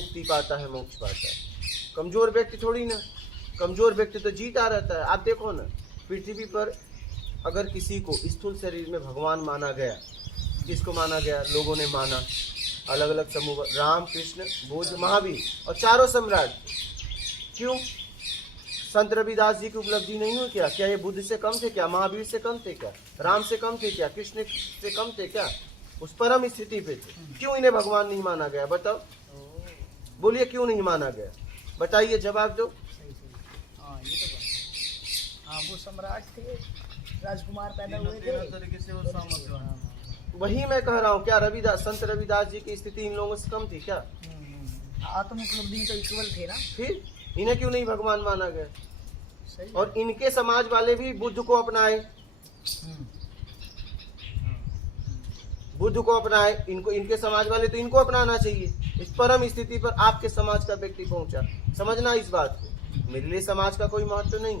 मुक्ति पाता है, मोक्ष पाता है। कमजोर व्यक्ति थोड़ी ना, कमजोर व्यक्ति तो जीता रहता है। आप देखो ना, पृथ्वी पर अगर किसी को स्थूल शरीर में भगवान माना गया, किसको माना गया? लोगों ने माना, अलग अलग समूह, राम, कृष्ण, बुद्ध, महावीर और चारों सम्राट। क्यों? संत रविदास जी की उपलब्धि नहीं हुई क्या? क्या ये बुद्ध से कम थे क्या? महावीर से कम थे क्या? राम से कम थे क्या? कृष्ण से कम थे क्या? उस परम स्थिति पे थे। क्यों इन्हें भगवान नहीं माना गया? बताओ, बोलिए क्यों नहीं माना गया? बताइए, जवाब दो। हाँ, ये तो बात। हाँ, वो सम्राट थे, राजकुमार पैदा हुए थे, तरीके से वो सामर्थ्यवान। वही मैं कह रहा हूँ, क्या रविदास, संत रविदास जी की स्थिति इन लोगों से कम थी क्या? आत्म उपलब्धि में तो इक्वल थे ना। फिर इन्हें क्यों नहीं भगवान माना गया? सही। और इनके समाज वाले भी बुद्ध को अपनाए, बुद्ध को अपनाए, इनको, इनके समाज वाले तो इनको अपनाना चाहिए। इस परम स्थिति पर आपके समाज का व्यक्ति पहुंचा। समझना इस बात को, मेरे लिए समाज का कोई महत्व नहीं।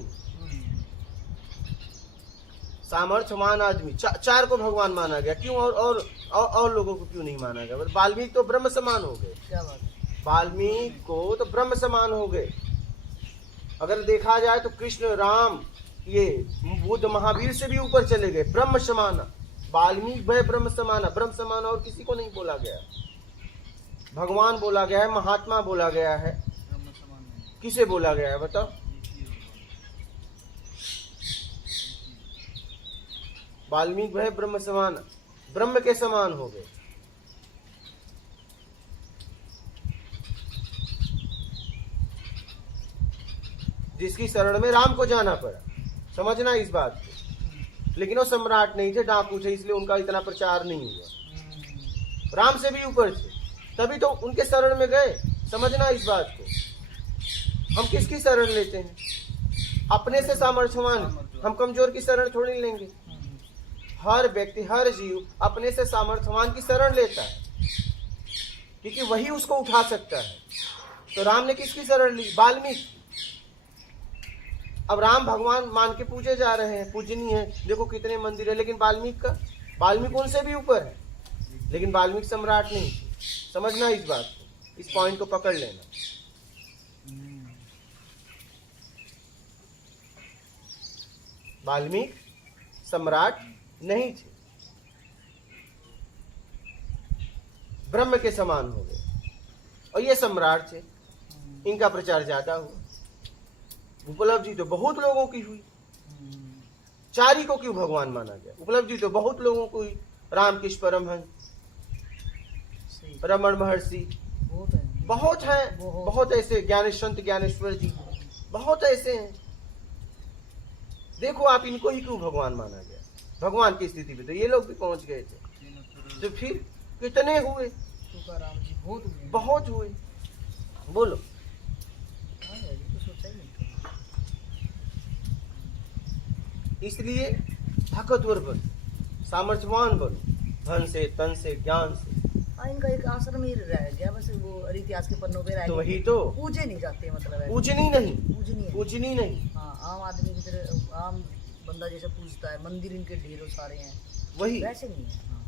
सामर्थ्यवान आदमी, चार को भगवान माना गया, क्यों? और लोगों को क्यों नहीं माना गया? वाल्मीकि तो ब्रह्म समान हो गए। क्या बात है? वाल्मीकि को तो ब्रह्म समान हो गए। अगर देखा जाए तो कृष्ण, राम, ये बुद्ध, महावीर से भी ऊपर चले गए, ब्रह्म समाना। वाल्मीकि भय ब्रह्म समाना, ब्रह्म समाना और किसी को नहीं बोला गया। भगवान बोला गया है, महात्मा बोला गया है, किसे बोला गया है बताओ? वाल्मीकि भय ब्रह्म समान, ब्रह्म के समान हो गए। जिसकी शरण में राम को जाना पड़ा। समझना इस बात को। लेकिन वो सम्राट नहीं थे, डाकू थे, इसलिए उनका इतना प्रचार नहीं हुआ। राम से भी ऊपर थे, तभी तो उनके शरण में गए। समझना इस बात को। हम किसकी शरण लेते हैं? अपने से सामर्थ्यवान। हम कमजोर की शरण थोड़ी नहीं लेंगे। हर व्यक्ति, हर जीव अपने से सामर्थ्यवान की शरण लेता है, क्योंकि वही उसको उठा सकता है। तो राम ने किसकी शरण ली? वाल्मीकि। अब राम भगवान मान के पूजे जा रहे हैं, पूजनीय है, देखो कितने मंदिर है, लेकिन वाल्मीकि उनसे भी ऊपर है, लेकिन वाल्मीकि सम्राट नहीं। समझना इस बात को, इस पॉइंट को पकड़ लेना। वाल्मीकि सम्राट नहीं थे, ब्रह्म के समान हो गए। और ये सम्राट थे, इनका प्रचार ज्यादा हुआ। उपलब्धि तो बहुत लोगों की हुई, चारी को क्यों भगवान माना गया? उपलब्धि तो बहुत लोगों को हुई। रामकृष्ण परमहंस, रमण महर्षि, बहुत हैं, बहुत ऐसे संत ज्ञानेश्वर जी, बहुत ऐसे हैं। देखो आप, इनको ही क्यों भगवान माना गया? भगवान की स्थिति पे तो ये लोग भी पहुंच गए थे। तो फिर कितने हुए? तुकाराम जी बहुत हुए। बोलो। इसलिए ताकतवर बनो, सामर्थ्यवान बनो, धन से, तन से, ज्ञान से। इनका एक आश्रम ही रह गया बस, वो इतिहास के पन्नों पे रह तो गया। वही तो, पूजे नहीं जाते, मतलब है पूजनी नहीं। हाँ, आम आदमी की तरह, आम बंदा जैसे पूजता है, मंदिर इनके ढेरों सारे हैं, वही वैसे नहीं है। हाँ।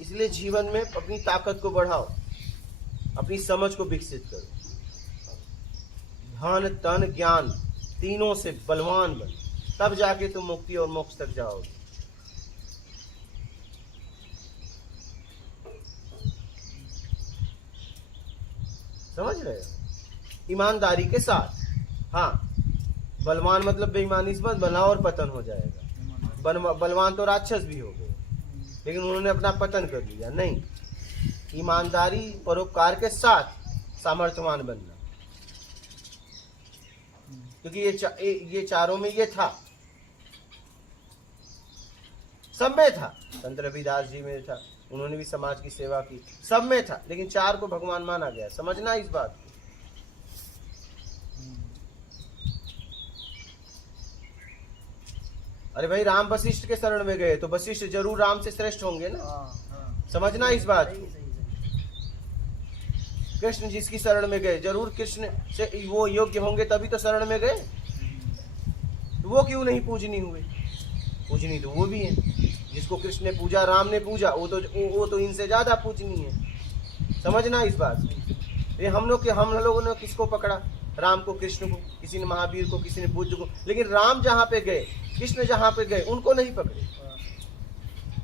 इसलिए जीवन में अपनी ताकत को बढ़ाओ, अपनी समझ को विकसित करो। धन, तन, ज्ञान तीनों से बलवान बनो, तब जाके तुम मुक्ति और मोक्ष तक जाओगे। समझ रहे हो? ईमानदारी के साथ। हाँ, बलवान मतलब बेईमानी से मत बना और पतन हो जाएगा। बलवान तो राक्षस भी हो गए, लेकिन उन्होंने अपना पतन कर लिया। नहीं, ईमानदारी, परोपकार के साथ सामर्थ्यवान बनना। क्योंकि ये चारों में ये था, सब में था। संत रविदास जी में था, उन्होंने भी समाज की सेवा की, सब में था, लेकिन चार को भगवान माना गया। समझना इस बात को। अरे भाई, राम वशिष्ठ के शरण में गए तो वशिष्ठ जरूर राम से श्रेष्ठ होंगे ना। समझना इस बात को। कृष्ण जिसकी शरण में गए, जरूर कृष्ण से वो योग्य होंगे, तभी तो शरण में गए। तो वो क्यों नहीं पूजनी हुए? पूजनी तो वो भी है, जिसको कृष्ण ने पूजा, राम ने पूजा, वो तो इनसे ज्यादा पूजनीय है। समझना इस बात से। ये हम लोगों ने किसको पकड़ा? राम को, कृष्ण को, किसी ने महावीर को, किसी ने बुद्ध को, लेकिन राम जहाँ पे गए, कृष्ण जहाँ पे गए, उनको नहीं पकड़े।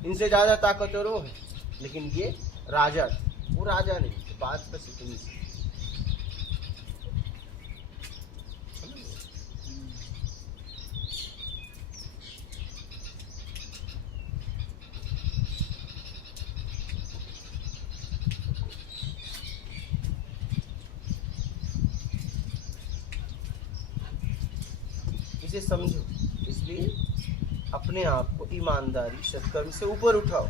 इनसे ज्यादा ताकतवर वो है, लेकिन ये राजा थे, वो राजा नहीं थे। बात बस इतनी सी। इसे समझो। इसलिए अपने आप को ईमानदारी, सत्कर्म से ऊपर उठाओ।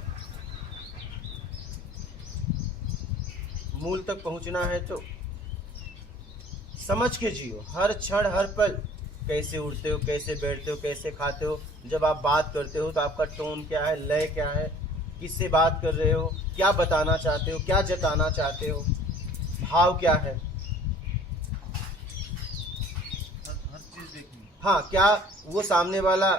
मूल तक पहुंचना है तो समझ के जियो। हर क्षण, हर पल, कैसे उठते हो, कैसे बैठते हो, कैसे खाते हो, जब आप बात करते हो तो आपका टोन क्या है, लय क्या है, किससे बात कर रहे हो, क्या बताना चाहते हो, क्या जताना चाहते हो, भाव क्या है। हर चीज देखनी। हाँ, क्या वो सामने वाला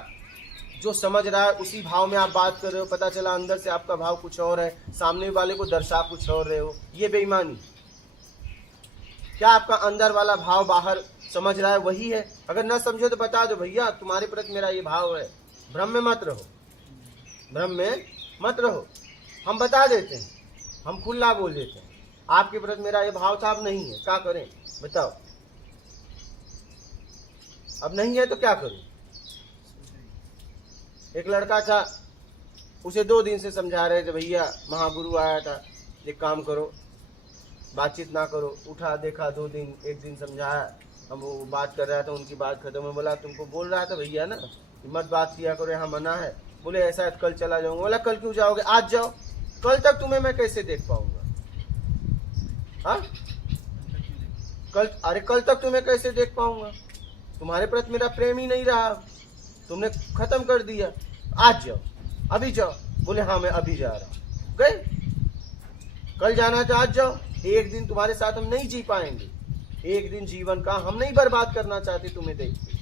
जो समझ रहा है उसी भाव में आप बात कर रहे हो, पता चला अंदर से आपका भाव कुछ और है, सामने वाले को दर्शा कुछ और रहे हो, ये बेईमानी। क्या आपका अंदर वाला भाव बाहर समझ रहा है वही है? अगर ना समझो तो बता दो, भैया तुम्हारे प्रति मेरा ये भाव है, भ्रम में मत रहो, भ्रम में मत रहो। हम बता देते हैं, हम खुला बोल देते हैं, आपके प्रति मेरा ये भाव था, अब नहीं है, क्या करें बताओ? अब नहीं है तो क्या करूं? एक लड़का था, उसे 2 दिन से समझा रहे थे, भैया महागुरु आया था, एक काम करो, बातचीत ना करो। उठा, देखा 2 दिन, 1 दिन समझाया, अब वो बात कर रहा था, उनकी बात खत्म। मैं बोला तुमको बोल रहा था भैया ना कि मत बात किया करो, यहाँ मना है। बोले ऐसा है, कल चला जाऊंगा। बोला कल क्यों जाओगे, आज जाओ। कल तक तुम्हें मैं कैसे देख पाऊंगा? हाँ, कल तक तुम्हें कैसे देख पाऊंगा? तुम्हारे प्रति मेरा प्रेम ही नहीं रहा, तुमने खत्म कर दिया। आज जाओ, अभी जाओ। बोले हाँ मैं अभी जा रहा हूं। गए, कल जाना है तो आज जाओ। 1 दिन तुम्हारे साथ हम नहीं जी पाएंगे, 1 दिन जीवन का हम नहीं बर्बाद करना चाहते तुम्हें देख के।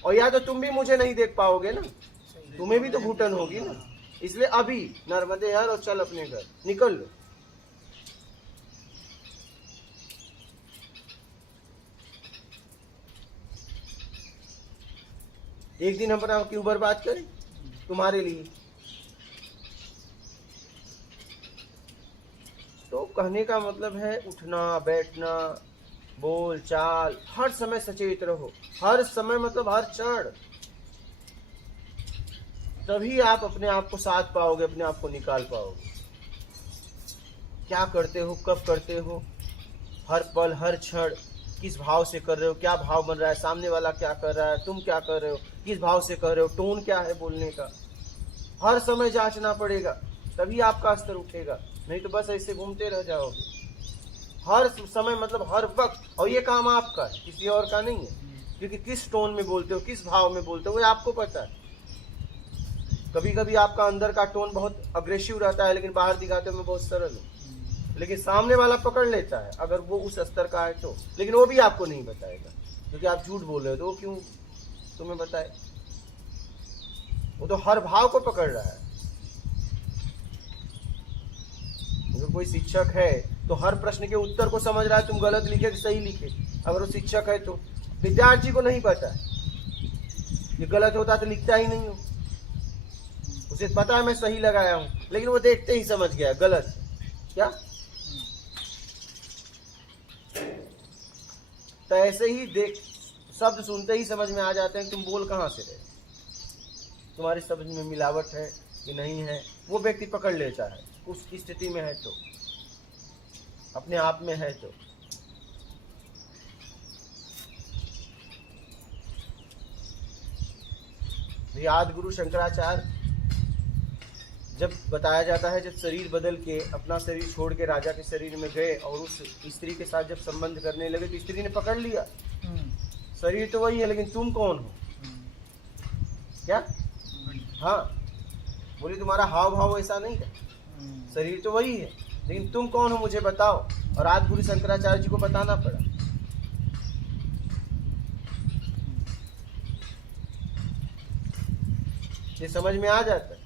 और या तो तुम भी मुझे नहीं देख पाओगे ना, तुम्हें भी तो घुटन होगी ना। इसलिए अभी नर्मदे हर और चल अपने घर, निकल लो। एक दिन हम अपना क्यों बर्बाद करें तुम्हारे लिए? तो कहने का मतलब है उठना, बैठना, बोल चाल, हर समय सचेत रहो। हर समय मतलब हर क्षण, तभी आप अपने आप को साध पाओगे, अपने आप को निकाल पाओगे। क्या करते हो, कब करते हो, हर पल, हर क्षण किस भाव से कर रहे हो, क्या भाव बन रहा है, सामने वाला क्या कर रहा है, तुम क्या कर रहे हो, किस भाव से कर रहे हो, टोन क्या है बोलने का, हर समय जांचना पड़ेगा, तभी आपका स्तर उठेगा। नहीं तो बस ऐसे घूमते रह जाओगे हर समय, मतलब हर वक्त। और ये काम आपका है, किसी और का नहीं है, क्योंकि किस टोन में बोलते हो, किस भाव में बोलते हो, वो आपको पता है। कभी कभी आपका अंदर का टोन बहुत अग्रेसिव रहता है, लेकिन बाहर दिखाते में बहुत सरल है, लेकिन सामने वाला पकड़ लेता है अगर वो उस स्तर का है तो। लेकिन वो भी आपको नहीं बताएगा, क्योंकि आप झूठ बोल रहे हो, तो वो क्यों तुम्हें बताए? वो तो हर भाव को पकड़ रहा है। अगर कोई शिक्षक है तो हर प्रश्न के उत्तर को समझ रहा है, तुम गलत लिखे कि सही लिखे। अगर वो शिक्षक है तो विद्यार्थी को नहीं पता है, ये गलत होता तो लिखता ही नहीं हो। उसे पता है मैं सही लगाया हूं, लेकिन वो देखते ही समझ गया गलत क्या। तो ऐसे ही देख, शब्द सुनते ही समझ में आ जाते हैं तुम बोल कहाँ से रहे, तुम्हारी शब्द में मिलावट है कि नहीं है, वो व्यक्ति पकड़ लेता है। उस स्थिति में है तो, अपने आप में है तो। आदि गुरु शंकराचार्य जब बताया जाता है, जब शरीर बदल के अपना शरीर छोड़ के राजा के शरीर में गए और उस स्त्री के साथ जब संबंध करने लगे तो स्त्री ने पकड़ लिया, शरीर तो वही है लेकिन तुम कौन हो, क्या? हाँ, बोली तुम्हारा हाव भाव ऐसा नहीं है, शरीर तो वही है लेकिन तुम कौन हो मुझे बताओ। और आदि गुरु शंकराचार्य जी को बताना पड़ा। ये समझ में आ जाता है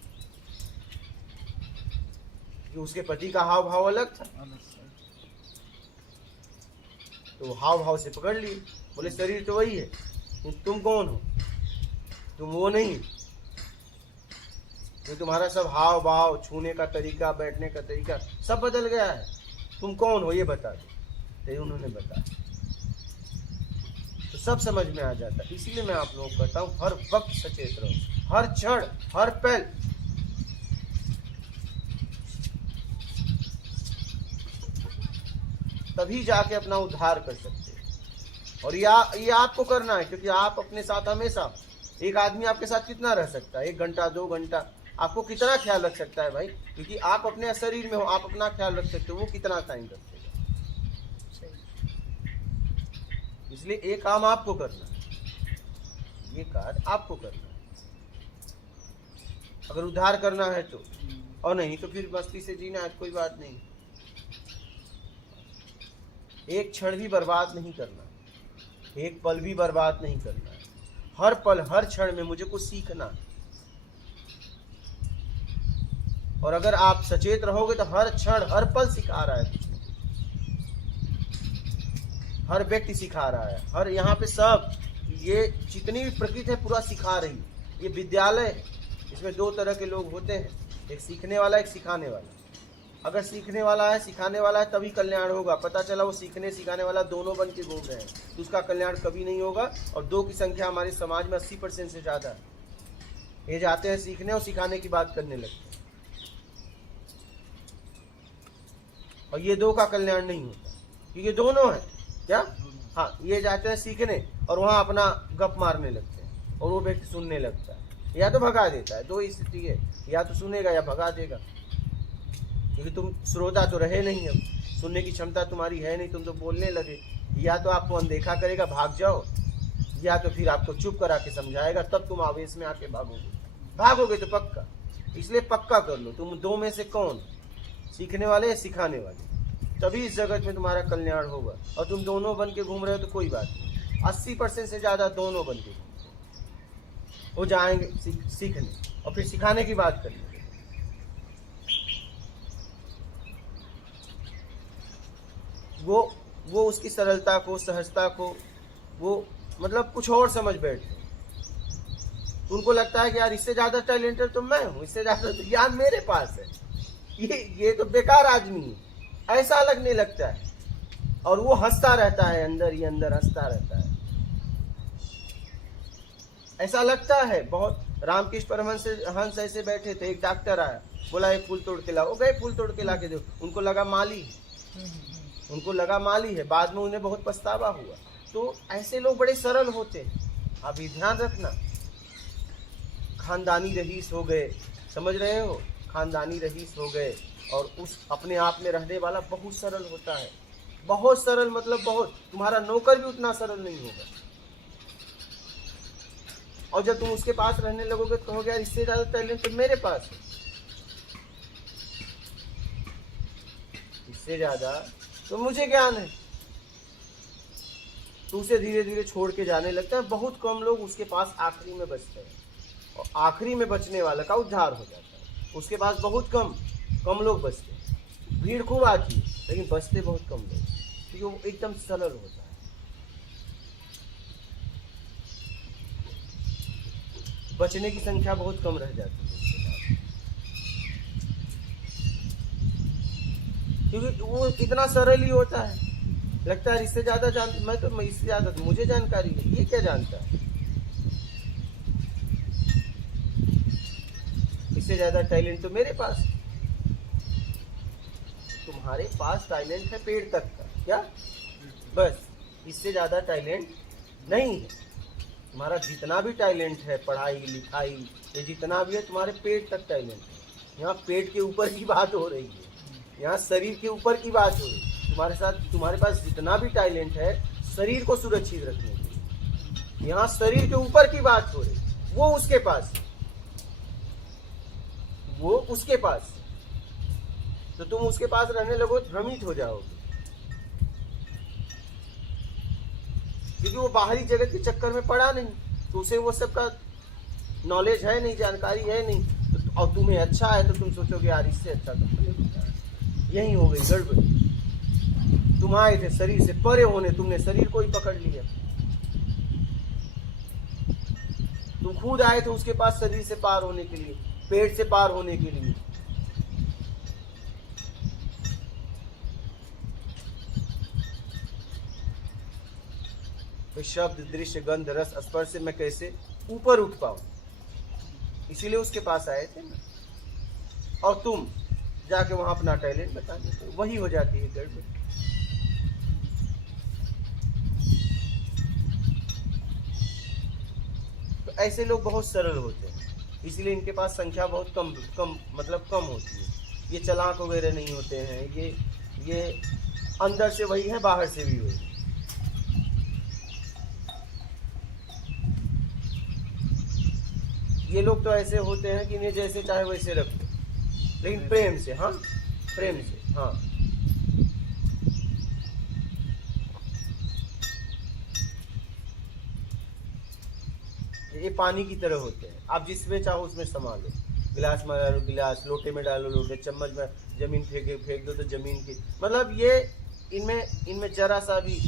कि उसके पति का हाव भाव अलग था, अलग से। तो हाव भाव से पकड़ लिए, बोले शरीर तो वही है, तुम कौन हो? तुम वो नहीं, तो तुम्हारा सब हाव भाव, छूने का तरीका, बैठने का तरीका सब बदल गया है, तुम कौन हो ये बता दो। तो उन्होंने बताया, तो सब समझ में आ जाता है। इसीलिए मैं आप लोगों को कहता हूँ हर वक्त सचेत रहो, हर क्षण, हर पल। तभी जाके अपना उद्धार कर सकते हैं। और ये आपको करना है, क्योंकि आप अपने साथ हमेशा, एक आदमी आपके साथ कितना रह सकता है? 1 घंटा 2 घंटा, आपको कितना ख्याल रख सकता है भाई? क्योंकि आप अपने शरीर में हो, आप अपना ख्याल रख सकते हो, वो कितना टाइम रखेगा? इसलिए ये काम आपको करना है, ये कार्य आपको करना है, अगर उद्धार करना है तो। और नहीं तो फिर मस्ती से जीना है, कोई बात नहीं। एक क्षण भी बर्बाद नहीं करना, एक पल भी बर्बाद नहीं करना है। हर पल, हर क्षण में मुझे कुछ सीखना है। और अगर आप सचेत रहोगे तो हर क्षण, हर पल सिखा रहा है कुछ न कुछ। हर व्यक्ति सिखा रहा है, हर यहाँ पे सब, ये जितनी भी प्रकृति है पूरा सिखा रही है। ये विद्यालय, इसमें 2 तरह के लोग होते हैं, एक सीखने वाला, एक सिखाने वाला। अगर सीखने वाला है, सिखाने वाला है, तभी कल्याण होगा। पता चला वो सीखने सिखाने वाला दोनों बन के घूम रहे हैं, तो उसका कल्याण कभी नहीं होगा। और 2 की संख्या हमारे समाज में 80% से ज़्यादा है। ये जाते हैं सीखने और सिखाने की बात करने लगते हैं, और ये 2 का कल्याण नहीं होता, क्योंकि दोनों है क्या? हाँ, ये जाते हैं सीखने और वहाँ अपना गप मारने लगते हैं, और वो व्यक्ति सुनने लगता है, या तो भगा देता है। 2 स्थिति है, या तो सुनेगा या भगा देगा, क्योंकि तुम श्रोता तो रहे नहीं, अब सुनने की क्षमता तुम्हारी है नहीं, तुम तो बोलने लगे। या तो आपको अनदेखा करेगा, भाग जाओ, या तो फिर आपको चुप करा के समझाएगा, तब तुम आवेश में आके भागोगे तो पक्का। इसलिए पक्का कर लो, तुम 2 में से कौन, सीखने वाले या सिखाने वाले? तभी इस जगत में तुम्हारा कल्याण होगा। और तुम दोनों बन के घूम रहे हो तो कोई बात नहीं। 80% से ज़्यादा दोनों बन के वो जाएंगे सीखने और फिर सिखाने की बात करेंगे। वो उसकी सरलता को, सहजता को, वो मतलब कुछ और समझ बैठते। उनको लगता है कि यार इससे ज़्यादा टैलेंटेड तो मैं हूँ, इससे ज़्यादा तो ज्ञान मेरे पास है, ये तो बेकार आदमी है, ऐसा लगने लगता है। और वो हंसता रहता है, अंदर ही अंदर हंसता रहता है, ऐसा लगता है बहुत। रामकृष्ण परमहंस ऐसे बैठे थे, एक डॉक्टर आया, बोला एक फूल तोड़ के लाओ। गए फूल तोड़ के ला के दो, उनको लगा माली है, बाद में उन्हें बहुत पछतावा हुआ। तो ऐसे लोग बड़े सरल होते हैं। आप ये ध्यान रखना, खानदानी रईस हो गए, समझ रहे हो, खानदानी रईस हो गए, और उस अपने आप में रहने वाला बहुत सरल होता है। बहुत सरल मतलब बहुत, तुम्हारा नौकर भी उतना सरल नहीं होगा। और जब तुम उसके पास रहने लगोगे तो कहोगे यार इससे ज्यादा टैलेंट तो मेरे पास है, इससे ज्यादा तो मुझे ज्ञान है, तो उसे धीरे धीरे छोड़ के जाने लगता है। बहुत कम लोग उसके पास आखिरी में बचते हैं, और आखिरी में बचने वाला का उद्धार हो जाता है। उसके पास बहुत कम लोग बचते हैं, भीड़ खूब आती है लेकिन बचते बहुत कम लोग, क्योंकि वो एकदम सरल होता है। बचने की संख्या बहुत कम रह जाती है उसके पास, क्योंकि वो इतना सरल ही होता है। लगता है इससे ज्यादा मैं इससे ज्यादा तो मुझे जानकारी है, ये क्या जानता है, इससे ज्यादा टैलेंट तो मेरे पास। तुम्हारे पास टैलेंट है पेड़ तक का, क्या बस, इससे ज्यादा टैलेंट नहीं है। तुम्हारा जितना भी टैलेंट है, पढ़ाई लिखाई, ये जितना भी है तुम्हारे पेट तक टैलेंट है। यहाँ पेट के ऊपर की बात हो रही है, यहाँ शरीर के ऊपर की बात हो रही है। तुम्हारे पास जितना भी टैलेंट है शरीर को सुरक्षित रखने के लिए, यहाँ शरीर के ऊपर की बात हो रही, वो उसके पास, वो उसके पास। तो तुम उसके पास रहने लगो भ्रमित हो जाओगे, क्योंकि वो बाहरी जगत के चक्कर में पड़ा नहीं, तो उसे वो सबका नॉलेज है नहीं, जानकारी है नहीं, तो और तुम्हें अच्छा है तो तुम सोचोगे यार इससे अच्छा तो मुझे होता है। यही हो गई गड़बड़ी। तुम आए थे शरीर से परे होने, तुमने शरीर को ही पकड़ लिया। तुम खुद आए थे उसके पास शरीर से पार होने के लिए, पेट से पार होने के लिए। तो शब्द, दृश्य, गंध, रस, स्पर्श से मैं कैसे ऊपर उठ पाऊं, इसीलिए उसके पास आए थे ना। और तुम जाके वहां अपना टैलेंट बता देते हो, वही हो जाती है गड़बड़। तो ऐसे लोग बहुत सरल होते हैं, इसलिए इनके पास संख्या बहुत कम होती है। ये चालाक वगैरह नहीं होते हैं, ये अंदर से वही है, बाहर से भी वही। ये लोग तो ऐसे होते हैं कि इन्हें जैसे चाहे वैसे रख दो, लेकिन प्रेम से। हाँ, प्रेम से। हाँ, ये पानी की तरह होते हैं, आप जिसमें चाहो उसमें समा लो। गिलास में डालो गिलास, लोटे में डालो लोटे, चम्मच में जमीन फेंक दो तो जमीन की, मतलब ये इनमें जरा सा भी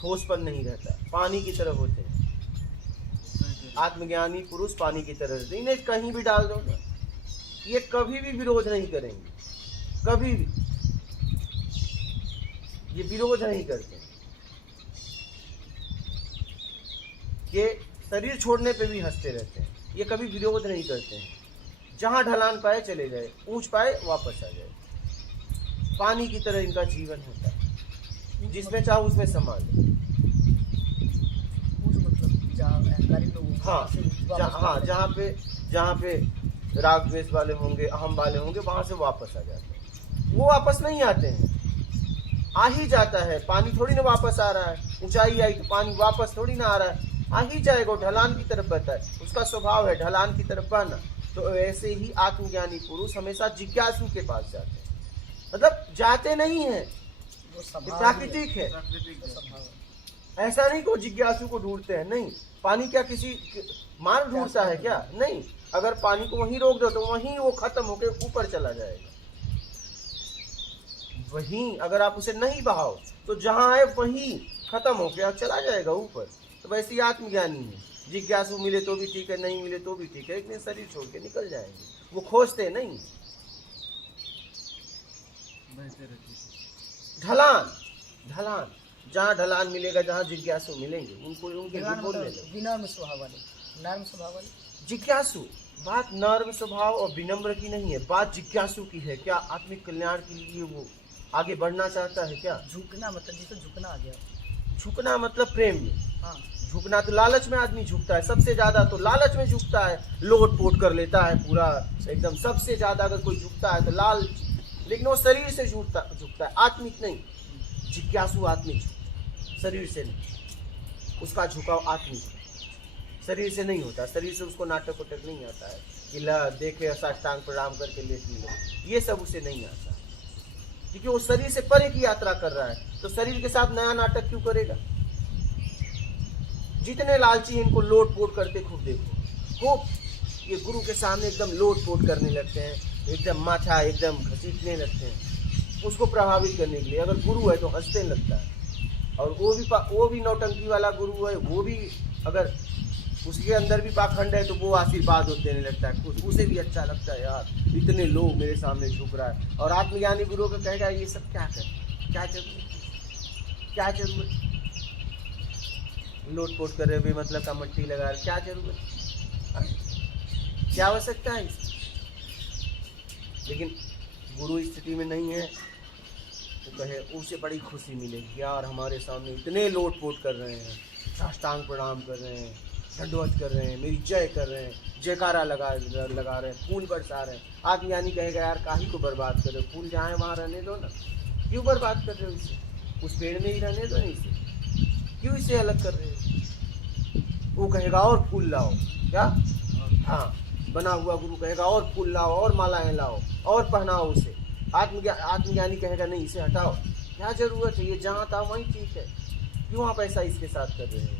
ठोसपन नहीं रहता, पानी की तरह होते हैं। आत्मज्ञानी पुरुष पानी की तरह रहते, इन्हें कहीं भी डाल दो ना, ये कभी भी विरोध नहीं करेंगे, कभी भी ये विरोध नहीं करते। ये शरीर छोड़ने पे भी हंसते रहते हैं, ये कभी विरोध नहीं करते हैं। जहां ढलान पाए चले गए, ऊंच पाए वापस आ जाए। पानी की तरह इनका जीवन होता है, जिसमें चाहो उसमें समा लो। हाँ, जहाँ पे राग द्वेष वाले होंगे, अहम वाले होंगे, वहां से वापस आ जाते हैं। वो वापस नहीं आते हैं, आ ही जाता है। पानी थोड़ी ना वापस आ रहा है, ऊंचाई आई तो पानी वापस थोड़ी ना आ रहा है, आ ही जाएगा, ढलान की तरफ बहता है, उसका स्वभाव है ढलान की तरफ बहना। तो ऐसे ही आत्मज्ञानी पुरुष हमेशा जिज्ञासु के पास जाते हैं, मतलब जाते नहीं है, प्राकृतिक है। ऐसा नहीं को जिज्ञासु को ढूंढते हैं, नहीं। पानी क्या किसी मार ढूंढता है क्या? नहीं। अगर पानी को वहीं रोक दो तो वहीं वो खत्म होकर ऊपर चला जाएगा। वहीं अगर आप उसे नहीं बहाओ तो जहां है वहीं खत्म होकर चला जाएगा ऊपर। तो वैसे ही आत्मज्ञानी है, जिज्ञासु मिले तो भी ठीक है, नहीं मिले तो भी ठीक है, एक दिन शरीर छोड़ के निकल जाएंगे। वो खोजते नहीं। ढलान जहाँ ढलान मिलेगा, जहाँ जिज्ञासु मिलेंगे, उनको उनके बोलने लगो। विनम्र स्वभाव वाले जिज्ञासु। बात नर्म स्वभाव और विनम्र की नहीं है, बात जिज्ञासु की है। क्या आत्मिक कल्याण के लिए वो आगे बढ़ना चाहता है? क्या झुकना, मतलब जिसे झुकना आ गया। झुकना मतलब प्रेम में। हाँ, झुकना तो लालच में आदमी झुकता है, सबसे ज्यादा तो लालच में झुकता है, लोट पोट कर लेता है पूरा एकदम। सबसे ज्यादा अगर कोई झुकता है तो लाल, लेकिन वो शरीर से झुकता है, आत्मिक नहीं। जिज्ञासु आत्मिक, शरीर से नहीं। उसका झुकाव आत्मिक है, शरीर से नहीं होता। शरीर से उसको नाटक वटक नहीं आता है कि ला देखे साष्टांग प्रणाम करके लेट लो, ये सब उसे नहीं आता, क्योंकि वो शरीर से परे की यात्रा कर रहा है। तो शरीर के साथ नया नाटक क्यों करेगा? जितने लालची इनको लोट पोट करते खूब देखो, खूब ये गुरु के सामने एकदम लोट पोट करने लगते हैं, एकदम माथा एकदम घसीटने लगते हैं उसको प्रभावित करने के लिए। अगर गुरु है तो हंसने लगता है, और वो भी नौटंकी वाला गुरु है, वो भी अगर उसके अंदर भी पाखंड है तो वो आशीर्वाद देने लगता है, खुद उसे भी अच्छा लगता है, यार इतने लोग मेरे सामने झुक रहा है। और आत्मज्ञानी गुरु को कहेगा ये सब क्या कर, क्या जरूरत, लोट पोट कर रहे, बेमतलब का मट्टी लगा रहे, क्या जरूरत, क्या आवश्यकता है इसकी? लेकिन गुरु स्थिति में नहीं है तो कहे उसे बड़ी खुशी मिलेगी, यार हमारे सामने इतने लोट पोट कर रहे हैं, साष्टांग प्रणाम कर रहे हैं, दंडवत कर रहे हैं, मेरी जय कर रहे हैं, जयकारा लगा रहे हैं, फूल बरसा रहे हैं। आत्मज्ञानी कहेगा यार काहे को बर्बाद कर रहे हो, फूल जहाँ है वहाँ रहने दो ना, क्यों बर्बाद कर रहे हो इसे? उस पेड़ में ही रहने दो ना इसे, क्यों इसे अलग कर रहे हो? वो कहेगा और फूल लाओ, क्या? हाँ, बना हुआ गुरु कहेगा और फूल लाओ, और मालाएं लाओ, और पहनाओ उसे। आत्मज्ञानी कहेगा नहीं, इसे हटाओ, क्या जरूरत है, ये जहाँ था वहीं ठीक है, क्यों आप ऐसा इसके साथ कर रहे हो?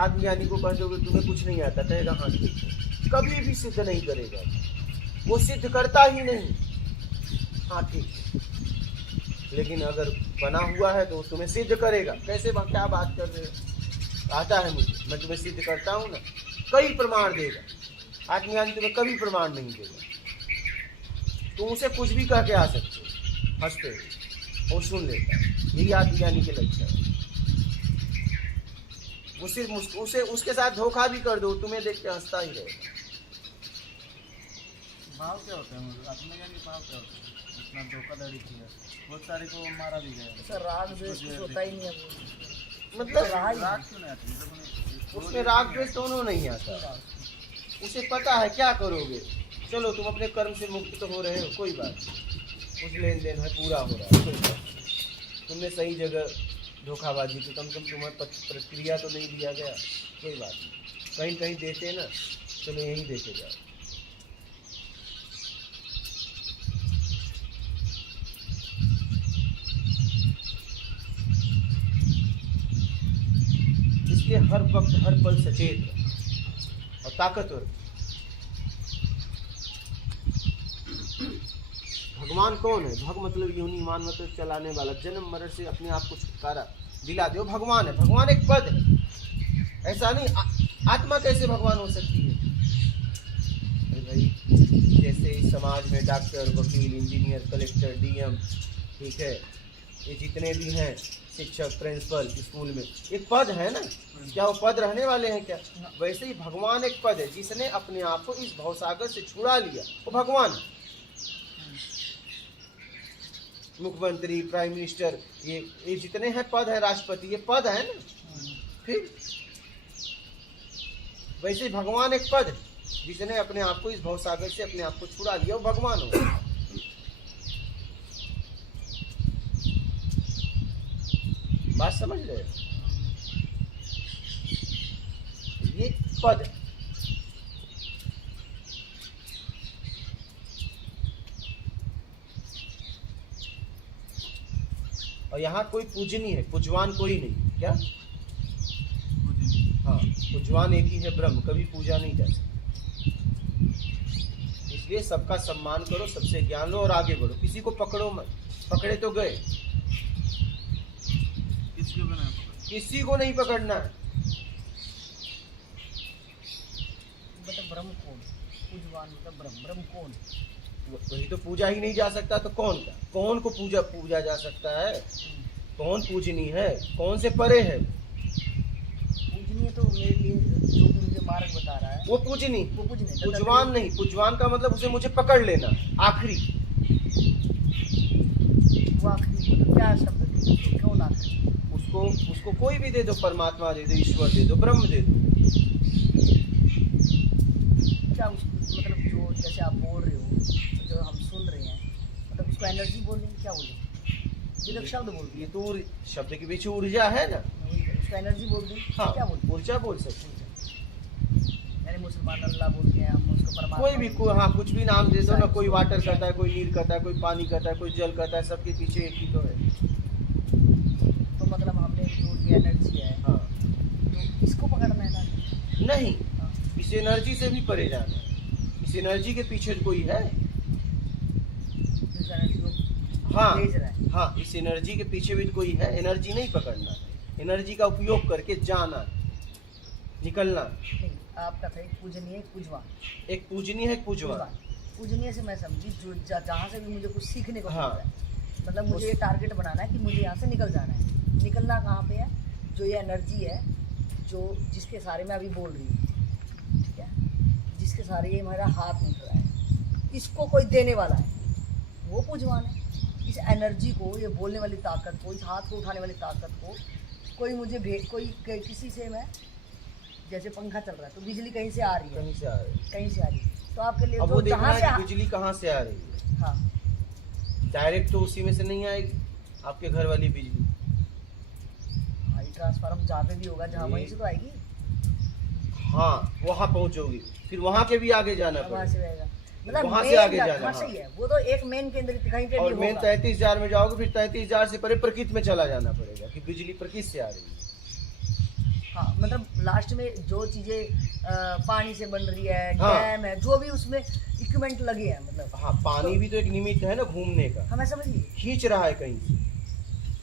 आत्मज्ञानी को कह दोगे तुम्हें कुछ नहीं आता, कहेगा हाँ ठीक है, कभी भी सिद्ध नहीं करेगा, वो सिद्ध करता ही नहीं, हाँ ठीक है। लेकिन अगर बना हुआ है तो वो तुम्हें सिद्ध करेगा। कैसे क्या बात कर रहे हो, आता है मुझे, मैं तुम्हें सिद्ध करता हूँ ना, कई प्रमाण देगा। आत्मज्ञानी तुम्हें कभी प्रमाण नहीं देगा, तुम उसे कुछ भी कह के आ सकते हो, हंसते हो, वो सुन लेता है। यही आत्मज्ञानी के लक्षण है। वो सिर्फ उसे उसके साथ धोखा भी कर दो, तुम्हें देख के हंसता ही रहेगा। भाव क्या होता है मुझे आत्मज्ञानी भाव क्या होता है? इतना धोखाधड़ी किया, बहुत सारे को मारा भी गया। सर राग द्वेष कुछ होता ही नहीं है, मतलब राग क्यों नहीं आती? उसमें राग द्वेष दोनों नहीं आता, उसे पता है क्या करोगे, चलो तुम अपने कर्म से मुक्त तो हो रहे हो, कोई बात नहीं, कुछ लेन देन है पूरा हो रहा है, कोई बात नहीं। तुमने सही जगह धोखाबाजी की, कम से कम तुम्हें प्रक्रिया तो नहीं दिया गया, कोई बात नहीं। कहीं कहीं देते ना, चलो यहीं देते जाओ। इसलिए हर वक्त हर पल सचेत रहो और ताकतवर। भगवान कौन है? भग मतलब योनि, मान मतलब चलाने वाला, जन्म मरण से अपने आप को छुटकारा दिला दे, वो भगवान है। भगवान एक पद है, ऐसा नहीं। आत्मा कैसे भगवान हो सकती है? अरे भाई, जैसे इस समाज में डॉक्टर, वकील, इंजीनियर, कलेक्टर, डीएम, ठीक है, ये जितने भी हैं, शिक्षक, प्रिंसिपल स्कूल में, एक पद है ना, क्या वो पद रहने वाले हैं क्या? वैसे ही भगवान एक पद है, जिसने अपने आप को इस भवसागर से छुड़ा लिया, वो भगवान है। मुख्यमंत्री, प्राइम मिनिस्टर, ये जितने हैं पद है, राष्ट्रपति, ये पद है ना। फिर वैसे ही भगवान एक पद है, जिसने अपने आप को इस भवसागर से अपने आप को छुड़ा लिया, वो भगवान हो। बात समझ रहे? ये पद है। और यहाँ कोई पूजनीय है, पूजवान कोई नहीं। क्या? हाँ, पूजवान एक ही है, ब्रह्म, कभी पूजा नहीं जा सकती। इसलिए सबका सम्मान करो, सबसे ज्ञान लो और आगे बढ़ो, किसी को पकड़ो मत। पकड़े तो गए, किसी को नहीं पकड़ना है। मतलब ब्रह्म कौन? पूजवान मतलब ब्रह्म कौन? वही तो पूजा ही नहीं जा सकता तो कौन का? कौन को पूजा जा सकता है? कौन पूजनी है? कौन से परे है? पूजनीय तो मेरे लिए जो भी मुझे मार्ग बता रहा है वो पूजनी, वो पूजनीय। पूजवान नहीं। पूजवान का मतलब उसे मुझे पकड़ लेना, आखिरी। वो आखिरी मतलब क्या शब्द है? क्यों आखिरी? उसको कोई भी दे दो, परमात्मा दे दो, ईश्वर दे दो, ब्रह्म दे दो। क्या मतलब जो जैसे आप बोल रहे हो, जो हम सुन रहे हैं, मतलब उसको एनर्जी बोल रहे हैं, क्या बोले? ये शब्द बोल रही ये तो शब्द के पीछे ऊर्जा है ना, उसको एनर्जी बोल रही है। हाँ, क्या बोल? ऊर्जा बोल सकते हैं। यानी मुसलमान अल्लाह बोलते हैं, हम उसको परमात्मा कोई भी हाँ, कुछ भी नाम दे दो ना। कोई वाटर कहता है, कोई नीर कहता है, कोई पानी कहता है, कोई जल कहता है, सबके पीछे एक ही तो है। तो मतलब हमने जो ये एनर्जी है, हाँ, तो इसको पकड़ना है ना? नहीं, हाँ। इस एनर्जी से भी परे जाना है। इस एनर्जी के पीछे कोई है? जिस एनर्जी को हाँ भेज रहा है। हाँ, इस एनर्जी के पीछे भी कोई है। एनर्जी नहीं पकड़ना, एनर्जी का उपयोग करके जाना, निकलना। नहीं, आपका था एक पूजनीय, एक पूजवान। एक पूजनीय है, एक पूजवान। पूजनीय से मैं समझी जो जहाँ से भी मुझे कुछ सीखने को मिल हाँ। रहा है, मतलब मुझे ये टारगेट बनाना है कि मुझे यहाँ से निकल जाना है। निकलना कहाँ पे है? जो ये एनर्जी है, जो जिसके सारे में अभी बोल रही हूँ, ठीक है, जिसके सारे ये मेरा हाथ निकल रहा है, इसको कोई देने वाला है, वो पूजवान है। इस एनर्जी को, ये बोलने वाली ताकत को, इस हाथ को उठाने वाली ताकत को कोई मुझे किसी से, मैं जैसे पंखा चल रहा है तो बिजली कहीं से आ रही है, कहीं से आ रही है। कहीं से आ रही है, तो आपके लिए अब जो वो देखना जहाँ है से कि बिजली कहाँ से आ रही है। हाँ, डायरेक्ट तो उसी में से नहीं आएगी आपके घर वाली बिजली। हाँ, ये ट्रांसफार्मर जहाँ पे भी होगा, जहाँ वहीं से तो आएगी। हाँ, वहाँ पहुँचोगी, फिर वहाँ के भी आगे जाना वहाँ से पड़ेगा, रहेगा, मतलब वहाँ से main आगे जा- जाना। हाँ, सही है। वो तो एक मेन केंद्र कहीं पे और भी मेन होगा। 33,000 में जाओगे, फिर 33,000 से परे प्रकृति में चला जाना पड़ेगा कि बिजली प्रकृति से आ रही है। हाँ मतलब लास्ट में जो चीजें पानी से बन रही है, हाँ। डैम है, जो भी उसमें इक्विपमेंट लगे हैं मतलब हाँ, पानी भी तो एक निमित्त है ना घूमने का, हमें समझिए खींच रहा है कहीं से।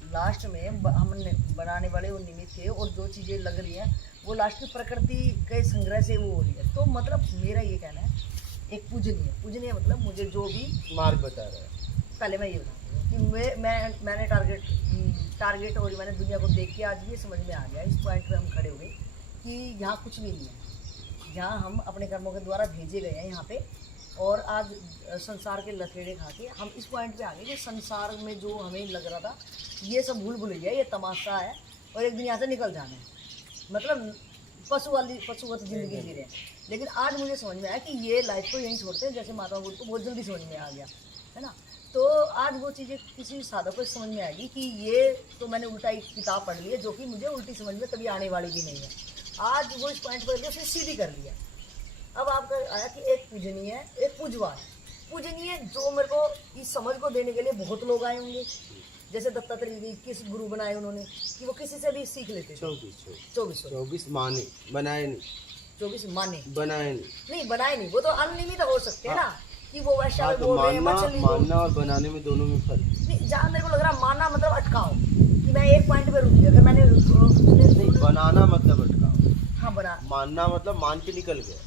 लास्ट में हमने बनाने वाले वो निमित्त थे और जो चीजें लग रही हैं वो लास्ट में प्रकृति के संग्रह से वो हो रही है। तो मतलब मेरा ये कहना है एक पूजनीय मतलब मुझे जो भी मार्ग बता रहा है। पहले मैं ये बताऊँ कि मैंने टारगेट और मैंने दुनिया को देख के आज ये समझ में आ गया, इस पॉइंट पे हम खड़े हुए कि यहाँ कुछ भी नहीं है, यहाँ हम अपने कर्मों के द्वारा भेजे गए हैं यहाँ पे। और आज संसार के लथेड़े खा के हम इस पॉइंट पे आ गए कि संसार में जो हमें लग रहा था ये सब भूल गया, ये तमाशा है और एक दिन यहाँ से निकल जाना है, मतलब पशुवत जिंदगी जी रहे हैं। लेकिन आज मुझे समझ में आया कि ये लाइफ को यहीं छोड़ते हैं, जैसे माता बुद्ध को बहुत जल्दी समझ में आ गया है ना। तो आज वो चीज़ें किसी साधक को समझ में आएगी कि ये तो मैंने उल्टा एक किताब पढ़ ली है जो कि मुझे उल्टी समझ में कभी आने वाली भी नहीं है। आज वो इस पॉइंट पर उसने सीधी कर लिया। अब आपका आया कि एक पूजनीय है, एक पूजवान। पूजनीय जो मेरे को इस समझ को देने के लिए बहुत लोग आए होंगे, जैसे दत्तात्रेय जी किस गुरु बनाए उन्होंने कि वो किसी से भी सीख लेते थे। 24 माने बनाए नहीं, 24 माने बनाए नहीं बनाए नहीं, वो तो अनलिमिटेड हो सकते हैं ना कि वो वैसा हाँ, तो बोल रहे हैं मछली मानना और बनाने में दोनों में फर्क है। नहीं, जहाँ मेरे को लग रहा है मानना मतलब अटकाओ कि मैं एक पॉइंट पे रुक गया, अगर मैंने नहीं, बनाना मतलब अटकाओ, हाँ बना मानना मतलब मान के निकल गया,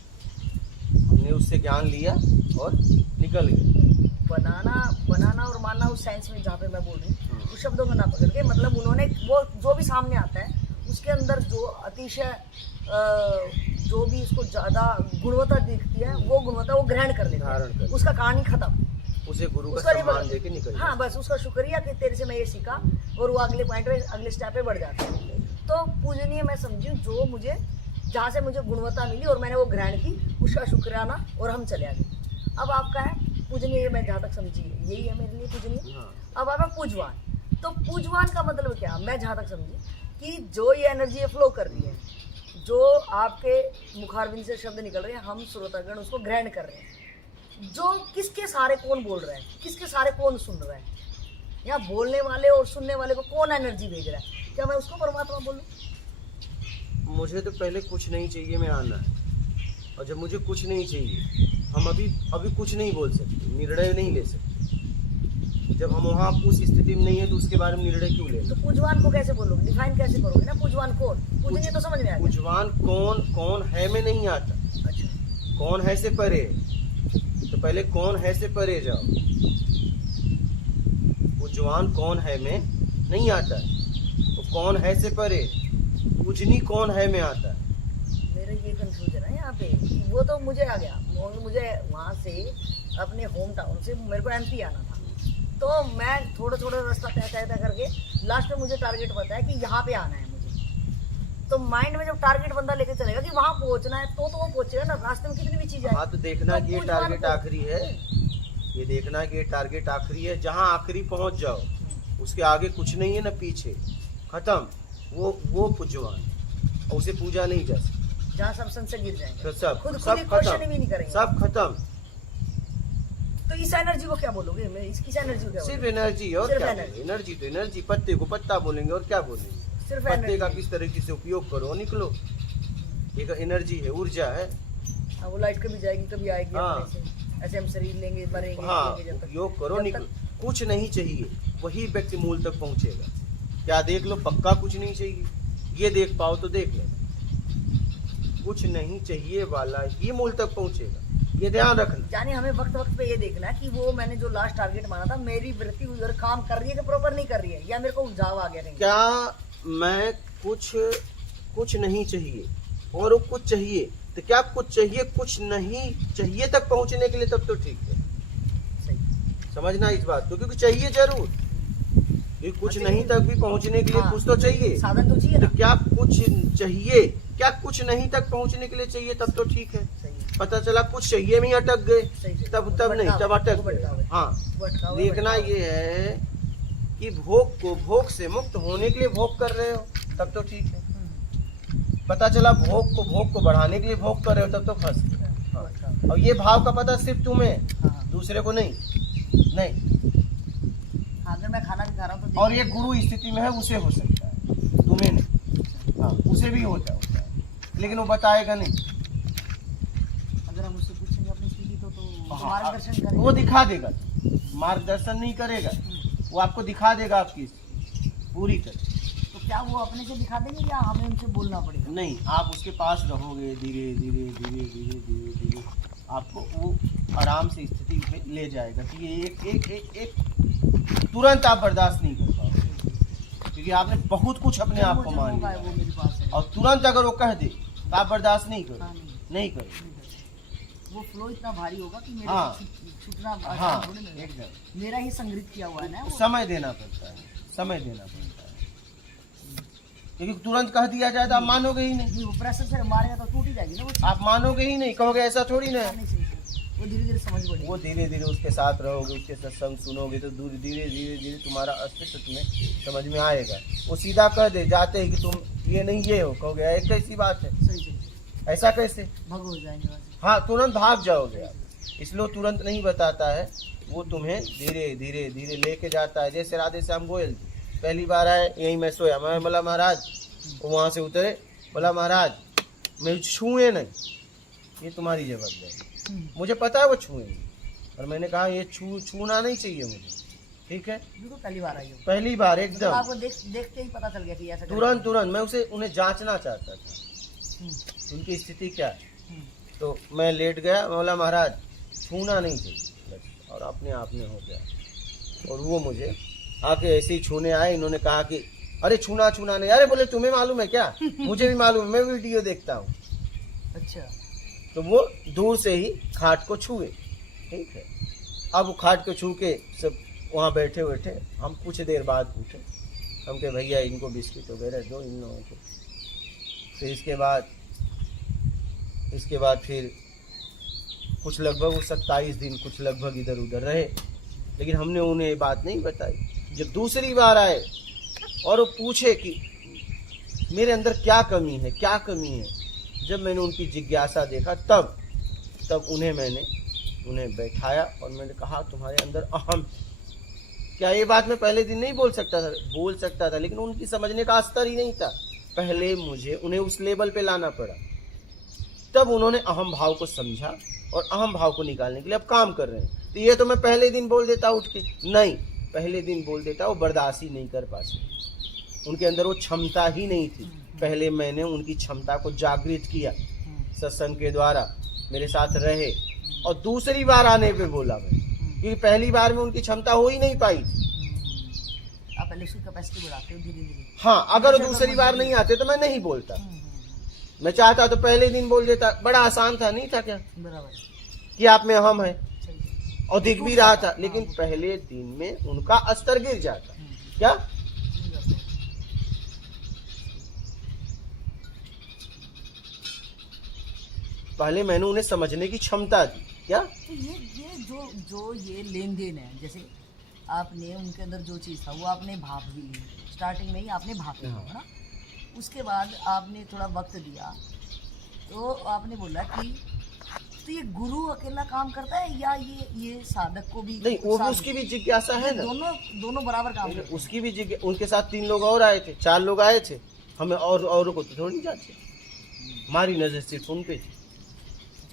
हमने उससे ज्ञान लिया और निकल गया। बनाना और मानना उस साइंस में जहाँ पे मैं बोल रही हूँ उस शब्दों में ना पकड़ के, मतलब उन्होंने वो जो भी सामने आता है उसके अंदर जो अतिशय जो भी उसको ज्यादा गुणवत्ता दिखती है वो गुणवत्ता वो ग्रहण कर लेता है, उसका कहानी खत्म, उसे गुरु का उसका सम्मान देके निकल हाँ बस उसका शुक्रिया कि तेरे से मैं ये सीखा और वो अगले पॉइंट पे अगले स्टेप पे बढ़ जाता है। तो पूजनीय मैं समझी जो मुझे जहाँ से मुझे गुणवत्ता मिली और मैंने वो ग्रहण की, उसका शुक्राना और हम चले आगे। अब आपका है पूजनीय, मैं जहाँ तक समझी यही है मेरे लिए पूजनीय। अब आपका पूजवान, तो पूजवान का मतलब क्या, मैं जहाँ तक समझी कि जो ये एनर्जी फ्लो कर रही है, जो आपके मुखारबिंद से शब्द निकल रहे हैं, हम श्रोतागण उसको ग्रहण कर रहे हैं। जो किसके सारे कौन बोल रहा है, किसके सारे कौन सुन रहा है, यहाँ बोलने वाले और सुनने वाले को कौन एनर्जी भेज रहा है, क्या मैं उसको परमात्मा बोलूँ? मुझे तो पहले कुछ नहीं चाहिए, मैं आना है, और जब मुझे कुछ नहीं चाहिए हम अभी कुछ नहीं बोल सकते, निर्णय नहीं ले सकते। जब हम वहाँ उस स्थिति में नहीं है तो उसके बारे में निर्णय क्यों लें? तो पूजवान को कैसे बोलोगे, डिफाइन कैसे करोगे ना, पूजवान कौन, पूजनीय तो समझ में आ गया। पूजवान कौन है में नहीं आता, अच्छा, कौन है से परे, तो पहले कौन है से परे जाओ। पूजवान कौन है में नहीं आता, तो कौन है से परे, पूजनी कौन है में आता है। मेरा ये कंफ्यूजन है यहाँ पे कि वो तो मुझे आ गया, मुझे वहाँ से अपने होम टाउन से मेरे को एमपी आना था, तो मैं थोड़ा रास्ता तय करके लास्ट में मुझे टारगेट पता है कि यहाँ पे आना है मुझे। तो माइंड में जब टारगेट बंदा लेके चलेगा कि वहाँ पहुँचना है तो वो पहुँचेगा ना, रास्ते में कितनी भी चीज़ है। हाँ, तो देखना तो कि ये टारगेट आखिरी है, ये देखना कि ये टारगेट आखिरी है, जहाँ आखिरी पहुँच जाओ उसके आगे कुछ नहीं है ना पीछे, खत्म, वो पूजवान, और उसे पूजा नहीं जा सकती। जहाँ सब संशय गिर जाएंगे, तो सब खुद क्वेश्चन भी नहीं करेंगे, सब खत्म। तो इस एनर्जी को क्या बोलोगे, मैं इस एनर्जी को क्या सिर्फ बोलूं? एनर्जी, और सिर्फ क्या एनर्जी। एनर्जी तो एनर्जी, पत्ते को पत्ता बोलेंगे और क्या बोलेंगे, सिर्फ पत्ते एनर्जी का किस तरीके से उपयोग करो, निकलो, एक एनर्जी है, ऊर्जा है। हाँ, वो लाइट कभी जाएगी कभी आएगी, हाँ। अपने से ऐसे हम शरीर लेंगे मरेंगे, हाँ, जिएंगे जब तक। उपयोग करो, जब निकलो, तक- कुछ नहीं चाहिए वही व्यक्ति मूल तक पहुंचेगा। क्या देख लो, पक्का कुछ नहीं चाहिए, ये देख पाओ तो देख लो, कुछ नहीं चाहिए वाला ही मूल तक पहुंचेगा, ये ध्यान रखना। यानी हमें वक्त पे ये देखना है कि वो मैंने जो लास्ट टारगेट माना था, मेरी वृत्ति उधर काम कर रही है कि प्रॉपर नहीं कर रही है, या मेरे को उलझाव आ गया नहीं। क्या मैं कुछ नहीं चाहिए और वो कुछ चाहिए, तो क्या कुछ चाहिए कुछ नहीं चाहिए तक पहुंचने के लिए, तब तो ठीक है। सही, समझना इस बात को, क्योंकि चाहिए जरूर, क्योंकि कुछ नहीं तक भी पहुंचने के लिए हाँ, कुछ तो चाहिए। साधन तो चाहिए तो ना। क्या कुछ चाहिए, क्या कुछ नहीं तक पहुंचने के लिए चाहिए, तब तो ठीक है। सही, पता चला कुछ चाहिए में ही अटक गए, सही, तब नहीं, तब अटक गए। हाँ, देखना ये है कि भोग से मुक्त होने के लिए भोग कर रहे हो, तब तो ठीक है। पता चला भोग को बढ़ाने के लिए भोग कर रहे हो, तब तो फंस गए। हाँ। और ये भाव का पता सिर्फ तुम्हें, दूसरे को नहीं। अगर मैं खाना भी खा रहा हूँ तो और ये गुरु स्थिति में है, उसे हो सकता है, तुम्हें नहीं। हाँ, उसे भी होता है, लेकिन वो बताएगा नहीं। अगर हम उससे पूछेंगे अपनी स्थिति तो हाँ, मार्गदर्शन करेंगे। वो दिखा देगा, मार्गदर्शन नहीं करेगा, वो आपको दिखा देगा आपकी पूरी तरह। तो क्या वो अपने से दिखा देंगे या हमें उनसे बोलना पड़ेगा? नहीं, आप उसके पास रहोगे, धीरे धीरे धीरे धीरे धीरे धीरे आपको वो आराम से स्थिति में ले जाएगा कि ये एक एक एक एक तुरंत आप बर्दाश्त नहीं कर पाओगे, क्योंकि आपने बहुत कुछ अपने आप को मान लिया वो मेरे पास है। और तुरंत अगर वो कह दे तो आप बर्दाश्त नहीं करो, हाँ, नहीं करो। वो फ्लो इतना भारी होगा कि मेरे हाँ। छूटना हाँ, आसान थोड़ी नहीं है। एकदम मेरा ही संग्रहित किया हुआ है ना वो। समय देना पड़ता है, समय देना पड़ता है, क्योंकि तुरंत कह दिया जाए तो आप मानोगे ही नहीं, नहीं, वो प्रेशर से मारेगा तो टूट ही जाएगी ना वो चीज़। आप मानोगे ही नहीं, कहोगे ऐसा थोड़ी ना है। नहीं सही, वो धीरे धीरे समझ पड़ेगी। वो धीरे धीरे उसके साथ रहोगे, उसके सत्संग सुनोगे तो धीरे धीरे धीरे धीरे तुम्हारा अस्तित्व तुम्हें समझ में आएगा। वो सीधा कह दे जाते ही कि तुम ये नहीं ये हो, कहोगे ये कैसी बात है, सही सही, ऐसा कैसे? भग हो जाएंगे वहाँ से। हाँ, तुरंत भाग जाओगे आप। इसलिए वो तुरंत नहीं बताता है, वो तुम्हें धीरे धीरे धीरे लेके जाता है। जैसे राधे श्याम गोयल पहली बार आए, यहीं मैं सोया, मैं बोला महाराज, वो वहाँ से उतरे, बोला महाराज मैं छुए नहीं, ये तुम्हारी जवाबदारी, मुझे पता है वो छुएंगे, और मैंने कहा ये छूना नहीं चाहिए मुझे, ठीक है। बिल्कुल पहली बार आई हो, पहली बार तो एकदम आपको देख के ही पता चल गया कि ऐसा तुरंत मैं उन्हें जांचना चाहता था उनकी स्थिति क्या है। तो मैं लेट गया, बोला महाराज छूना नहीं चाहिए, और अपने आप में हो गया। और वो मुझे आके ऐसे ही छूने आए, इन्होंने कहा कि अरे छूना नहीं। अरे बोले तुम्हें मालूम है क्या? मुझे भी मालूम है, मैं वीडियो देखता हूँ। अच्छा, तो वो दूर से ही खाट को छुए, ठीक है। अब वो खाट को छू के सब वहाँ बैठे हम कुछ देर बाद पूछे, हम के भैया इनको बिस्किट वगैरह दो इन लोगों को। फिर इसके बाद फिर कुछ लगभग 27 दिन कुछ लगभग इधर उधर रहे, लेकिन हमने उन्हें ये बात नहीं बताई। जब दूसरी बार आए और वो पूछे कि मेरे अंदर क्या कमी है, जब मैंने उनकी जिज्ञासा देखा तब उन्हें बैठाया और मैंने कहा तुम्हारे अंदर अहम, क्या ये बात मैं पहले दिन नहीं बोल सकता था, लेकिन उनकी समझने का स्तर ही नहीं था। पहले मुझे उन्हें उस लेवल पे लाना पड़ा, तब उन्होंने अहम भाव को समझा और अहम भाव को निकालने के लिए अब काम कर रहे हैं। तो ये तो मैं पहले दिन बोल देता उठ के, नहीं, पहले दिन बोल देता वो बर्दाश्त ही नहीं कर पाते, उनके अंदर वो क्षमता ही नहीं थी। पहले मैंने उनकी क्षमता को जागृत किया, सत्संग के द्वारा मेरे साथ रहे, और दूसरी बार आने पे बोला मैं, क्योंकि पहली बार में उनकी क्षमता हो ही नहीं पाई थी। आप पहले उसकी कैपेसिटी बढ़ाते हो धीरे धीरे। हाँ, अगर वो दूसरी बार नहीं आते तो मैं नहीं बोलता, मैं चाहता तो पहले दिन बोल देता, बड़ा आसान था, नहीं था क्या बराबर कि आप में अहम है, सही। और दिख भी रहा था, लेकिन पहले दिन में उनका स्तर गिर जाता। क्या पहले मैंने उन्हें समझने की क्षमता दी। क्या तो ये जो ये लेन देन है, जैसे आपने उनके अंदर जो चीज़ था वो आपने भाप भी ली, स्टार्टिंग में ही आपने भाप लिया है ना, उसके बाद आपने थोड़ा वक्त दिया, तो आपने बोला कि तो ये गुरु अकेला काम करता है या ये साधक को भी? नहीं, वो उसकी भी जिज्ञासा है ना, दोनों बराबर काम करते हैं। उसकी भी जिज्ञासा। उनके साथ 3 लोग और आए थे, 4 लोग आए थे, हमें औरों को तो थोड़ी नहीं जाते, हमारी नजर सिर्फ उन पे थी।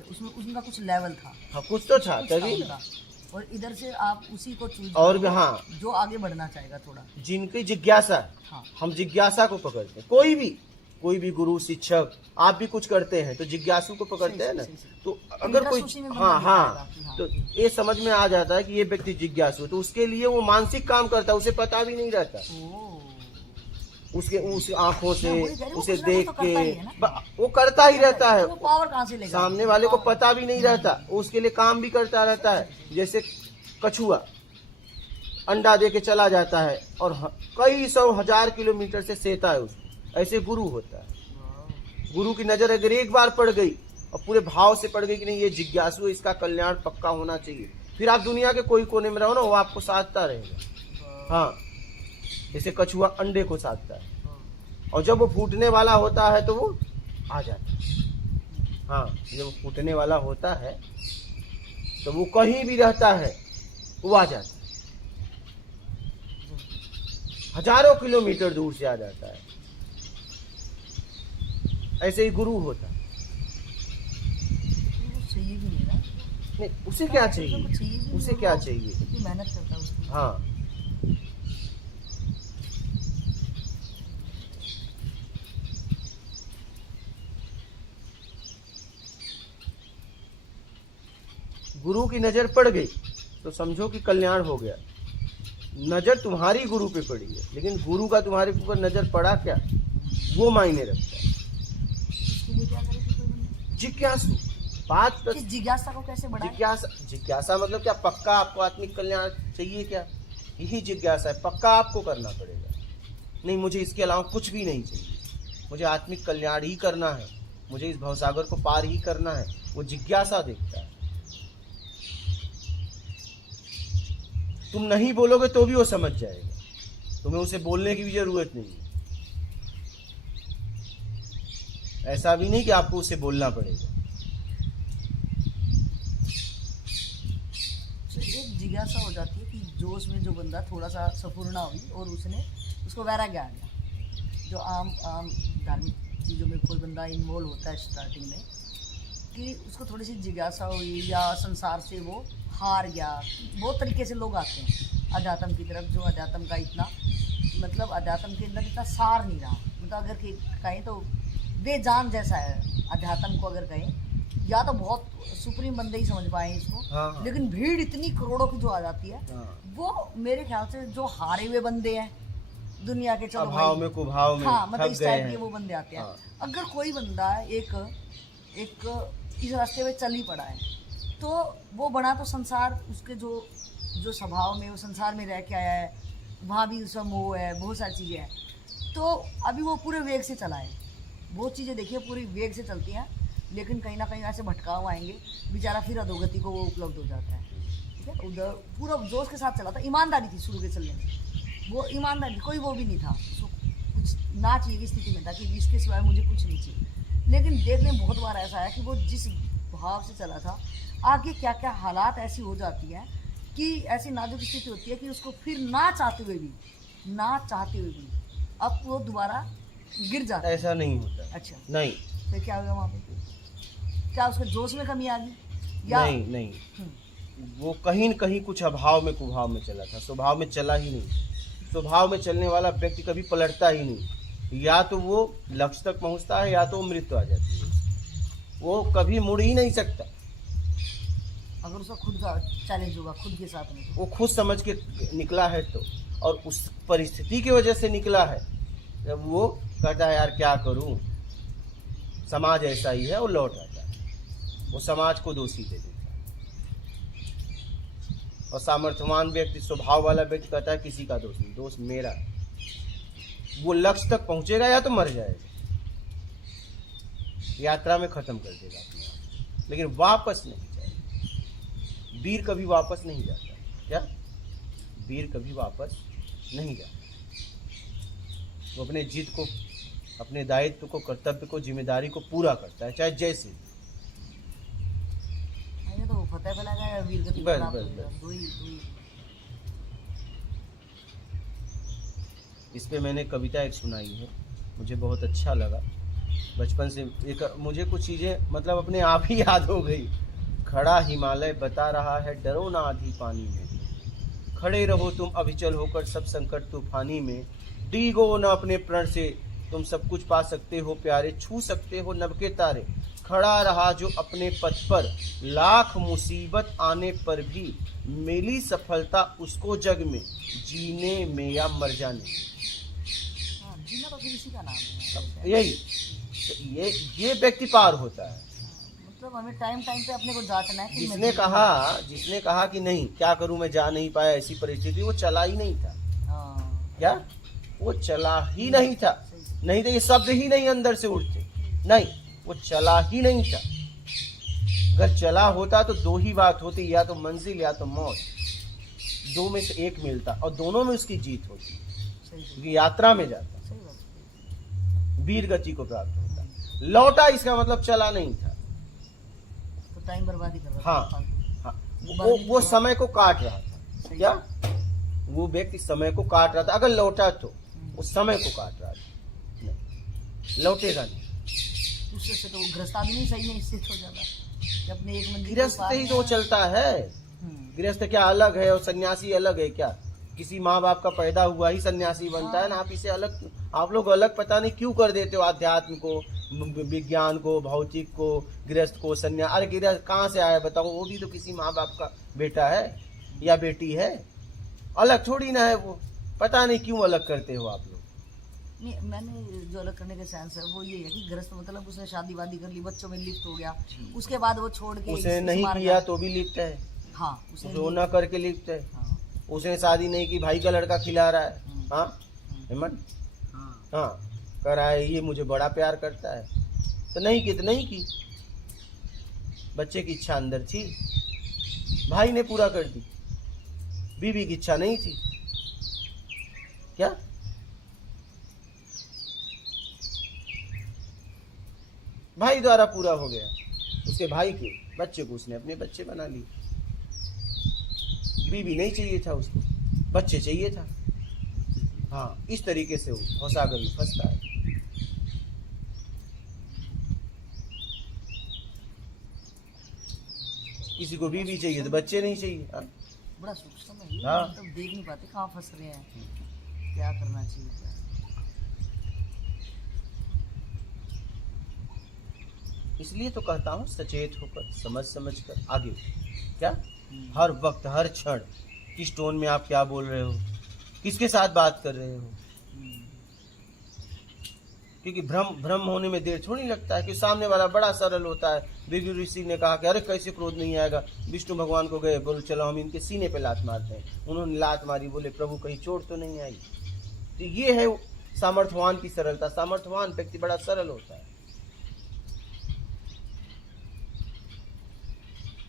उसमें उनका कुछ लेवल था। हाँ, कुछ तो था तभी। और इधर से आप उसी को चूज और भी, हाँ, जो आगे बढ़ना चाहेगा थोड़ा, जिनकी जिज्ञासा है, हाँ, हम जिज्ञासा को पकड़ते हैं। कोई भी गुरु शिक्षक आप भी कुछ करते हैं तो जिज्ञासु को पकड़ते हैं ना। तो अगर कोई, हाँ, तो ये समझ में आ जाता है कि ये व्यक्ति जिज्ञासु है, तो उसके लिए वो मानसिक काम करता है, उसे पता भी नहीं रहता, उस आंखों से उसे देख के वो करता ही रहता है। पावर कहाँ से लेगा? सामने वाले को पता भी नहीं रहता, उसके लिए काम भी करता रहता है। जैसे कछुआ अंडा दे के चला जाता है और कई 100,000 किलोमीटर से सेता है उसको, ऐसे गुरु होता है। गुरु की नजर अगर एक बार पड़ गई और पूरे भाव से पड़ गई कि नहीं ये जिज्ञासु है, इसका कल्याण पक्का होना चाहिए, फिर आप दुनिया के कोई कोने में रहो ना, वो आपको साधता रहेगा। हाँ, जैसे कछुआ अंडे को साधता है, और जब वो फूटने वाला होता है तो वो आ जाता है। हाँ, जब वो फूटने वाला होता है तो वो कहीं भी रहता है, वो आ जाता है, हजारों किलोमीटर दूर से आ जाता है। ऐसे ही गुरु होता। वो चाहिए भी नहीं ना, नहीं, उसे क्या कुछ चाहिए, चाहिए भी उसे नहीं, क्या वो चाहिए। कितनी मेहनत करता है उसकी। हाँ, गुरु की नजर पड़ गई तो समझो कि कल्याण हो गया। नजर तुम्हारी गुरु पे पड़ी है, लेकिन गुरु का तुम्हारे ऊपर नजर पड़ा क्या, वो मायने रखता है। उसके लिए क्या करे फिर कोई बंदा? जिज्ञासु बात कि जिज्ञासा को कैसे बढ़ाए? जिज्ञासा मतलब क्या, पक्का आपको आत्मिक कल्याण चाहिए क्या, यही जिज्ञासा है। पक्का आपको करना पड़ेगा, नहीं मुझे इसके अलावा कुछ भी नहीं चाहिए, मुझे आत्मिक कल्याण ही करना है, मुझे इस भवसागर को पार ही करना है। वो जिज्ञासा देखता है। तुम नहीं बोलोगे तो भी वो समझ जाएगा, तुम्हें उसे बोलने की भी जरूरत नहीं है। ऐसा भी नहीं कि आपको उसे बोलना पड़ेगा। तो एक जिज्ञासा हो जाती है कि जोश में जो बंदा थोड़ा सा सफुरना हुई और उसने उसको वैराग्य आ गया। जो आम धार्मिक चीज़ों में कोई बंदा इन्वॉल्व होता है स्टार्टिंग में, कि उसको थोड़ी सी जिज्ञासा हुई या संसार से वो हार गया। बहुत तरीके से लोग आते हैं अध्यात्म की तरफ, जो अध्यात्म का इतना मतलब अध्यात्म के अंदर इतना सार नहीं रहा। मतलब अगर कहें तो बेजान जैसा है अध्यात्म को, अगर कहें या तो बहुत सुप्रीम बंदे ही समझ पाए इसको। हाँ। लेकिन भीड़ इतनी करोड़ों की जो आ जाती है, हाँ। वो मेरे ख्याल से जो हारे हुए बंदे हैं दुनिया के, चलो अभाव भाई, में कुभाव में हाँ मतलब थक इस गए टाइप के हैं। वो बंदे आते हैं। हाँ। अगर कोई बंदा एक इस रास्ते में चल ही पड़ा है, तो वो बना तो संसार उसके जो स्वभाव में वो संसार में रह के आया है, वहाँ भी उसका मोह है, बहुत सारी चीज़ें हैं। तो अभी वो पूरे वेग से चला है, बहुत चीज़ें देखिए पूरी वेग से चलती हैं, लेकिन कहीं ना कहीं ऐसे भटकाव आएंगे, बेचारा फिर अधोगति को वो उपलब्ध हो जाता है। ठीक है, उधर पूरा जोश के साथ चला था, ईमानदारी थी शुरू के चलने में, वो ईमानदारी, कोई वो भी नहीं था, उसको कुछ ना चाहिए की स्थिति में था कि इसके सिवाय मुझे कुछ नहीं चाहिए। लेकिन देखने में बहुत बार ऐसा है कि वो जिस भाव से चला था, आगे क्या क्या हालात ऐसी हो जाती है कि ऐसी नाजुक स्थिति होती है कि उसको फिर ना चाहते हुए भी अब वो दोबारा गिर जाता है। ऐसा नहीं होता। अच्छा, नहीं, फिर क्या होगा वहाँ पे? क्या उसके जोश में कमी आ गई या नहीं, वो कहीं न कहीं कुछ अभाव में कुभाव में चला था, स्वभाव में चला ही नहीं। स्वभाव में चलने वाला व्यक्ति कभी पलटता ही नहीं, या तो वो लक्ष्य तक पहुंचता है या तो वो मृत्यु आ जाती है, वो कभी मुड़ ही नहीं सकता। अगर उसका खुद का चैलेंज होगा खुद के साथ में, वो खुद समझ के निकला है तो, और उस परिस्थिति की वजह से निकला है, जब वो कहता है यार क्या करूं, समाज ऐसा ही है, वो लौट आता है, वो समाज को दोषी दे देता है। और सामर्थ्यवान व्यक्ति, स्वभाव वाला व्यक्ति कहता है किसी का दोष नहीं, दोष मेरा है। वो लक्ष्य तक पहुंचेगा या तो मर जाएगा, यात्रा में खत्म कर देगा अपने आप, लेकिन वापस नहीं जाएगा। वीर कभी वापस नहीं जाता। क्या? वीर कभी वापस नहीं जाता। वो अपने जिद को, अपने दायित्व को, कर्तव्य को, जिम्मेदारी को पूरा करता है, चाहे जैसे। ये तो फतेह फैला गया, वीर गति बस, प्राप्त बस, हो गया। बस। दो ही इस पे मैंने कविता एक सुनाई है, मुझे बहुत अच्छा लगा। बचपन से एक मुझे कुछ चीज़ें मतलब अपने आप ही याद हो गई। खड़ा हिमालय बता रहा है डरो ना आधी पानी में, खड़े रहो तुम अभिचल होकर सब संकट तूफानी में, डीगो न अपने प्रण से तुम सब कुछ पा सकते हो प्यारे, छू सकते हो नभ के तारे। खड़ा रहा जो अपने पथ पर, लाख मुसीबत आने पर भी मिली सफलता उसको जग में, जीने में या मर जाने में। हाँ, जीना तो फिर इसी का नाम है। यही तो ये व्यक्ति पार होता है। मतलब हमें टाइम पे अपने को जांचना है कि जिसने कहा कि नहीं क्या करूं मैं, जा नहीं पाया ऐसी परिस्थिति, वो चला ही नहीं था। हाँ, क्या? वो चला ही नहीं था। नहीं तो ये शब्द ही नहीं अंदर से उठते, नहीं वो चला ही नहीं था। अगर चला होता तो दो ही बात होती, या तो मंजिल या तो मौत, दो में से एक मिलता और दोनों में उसकी जीत होती, सही क्योंकि यात्रा में जाता, सही बात। वीर गति को प्राप्त होता। लौटा इसका मतलब चला नहीं था। तो टाइम बर्बादी कर रहा हाँ, था। हाँ, वो समय को काट रहा था। क्या? वो व्यक्ति समय को काट रहा था। अगर लौटा तो वो समय को काट रहा था, नहीं लौटेगा नहीं। उससे से तो वो गृहस्थ आदमी सही नहीं स्थित हो जाता कि अपने एक मंदिर गृहस्थ ही तो चलता है। गृहस्थ क्या अलग है और सन्यासी अलग है क्या? किसी माँ बाप का पैदा हुआ ही सन्यासी बनता है ना। आप इसे अलग, आप लोग अलग पता नहीं क्यों कर देते हो। अध्यात्म को, विज्ञान को, भौतिक को, गृहस्थ को, सन्यास। अरे गृहस्थ कहाँ से आया बताओ? वो भी तो किसी माँ बाप का बेटा है या बेटी है, अलग थोड़ी ना है वो। पता नहीं क्यों अलग करते हो आप लोग। नहीं, मैंने जो अलग करने का सेंस है वो ये है कि गृहस्थ मतलब उसने शादी वादी कर ली, बच्चों में लिप्त हो गया, उसके बाद वो छोड़ के उसने नहीं किया तो भी लिप्त है। हाँ, उसे वो ना करके लिप्त है। हाँ, उसने शादी नहीं की, भाई का लड़का खिला रहा है। हाँ हेमंत, हाँ कह रहा है ये मुझे बड़ा प्यार करता है, तो नहीं की तो नहीं की। बच्चे की इच्छा अंदर थी, भाई ने पूरा कर दी। बीवी की इच्छा नहीं थी क्या? भाई द्वारा पूरा हो गया। उसके भाई के बच्चे को उसने अपने बच्चे बना ली। बीवी नहीं चाहिए था उसको, बच्चे चाहिए था। हाँ, इस तरीके से वो फंसागर में फंसता है। किसी को बीवी चाहिए तो बच्चे नहीं चाहिए। हाँ? बड़ा सूक्ष्म है ये, हाँ। मतलब देख नहीं पाते कहाँ फंस रहे हैं, क्या करना चाहिए क्या। इसलिए तो कहता हूँ सचेत होकर, समझ समझ कर आगे। क्या हर वक्त हर क्षण किस टोन में आप क्या बोल रहे हो, किसके साथ बात कर रहे हो। क्योंकि भ्रम होने में देर थोड़ी लगता है। कि सामने वाला बड़ा सरल होता है। भृगु ऋषि ने कहा कि अरे कैसे क्रोध नहीं आएगा। विष्णु भगवान को गए, बोले चलो हम इनके सीने पे लात मारते हैं। उन्होंने लात मारी, बोले प्रभु कहीं चोट तो नहीं आई। तो ये है सामर्थ्यवान की सरलता। सामर्थ्यवान व्यक्ति बड़ा सरल होता है।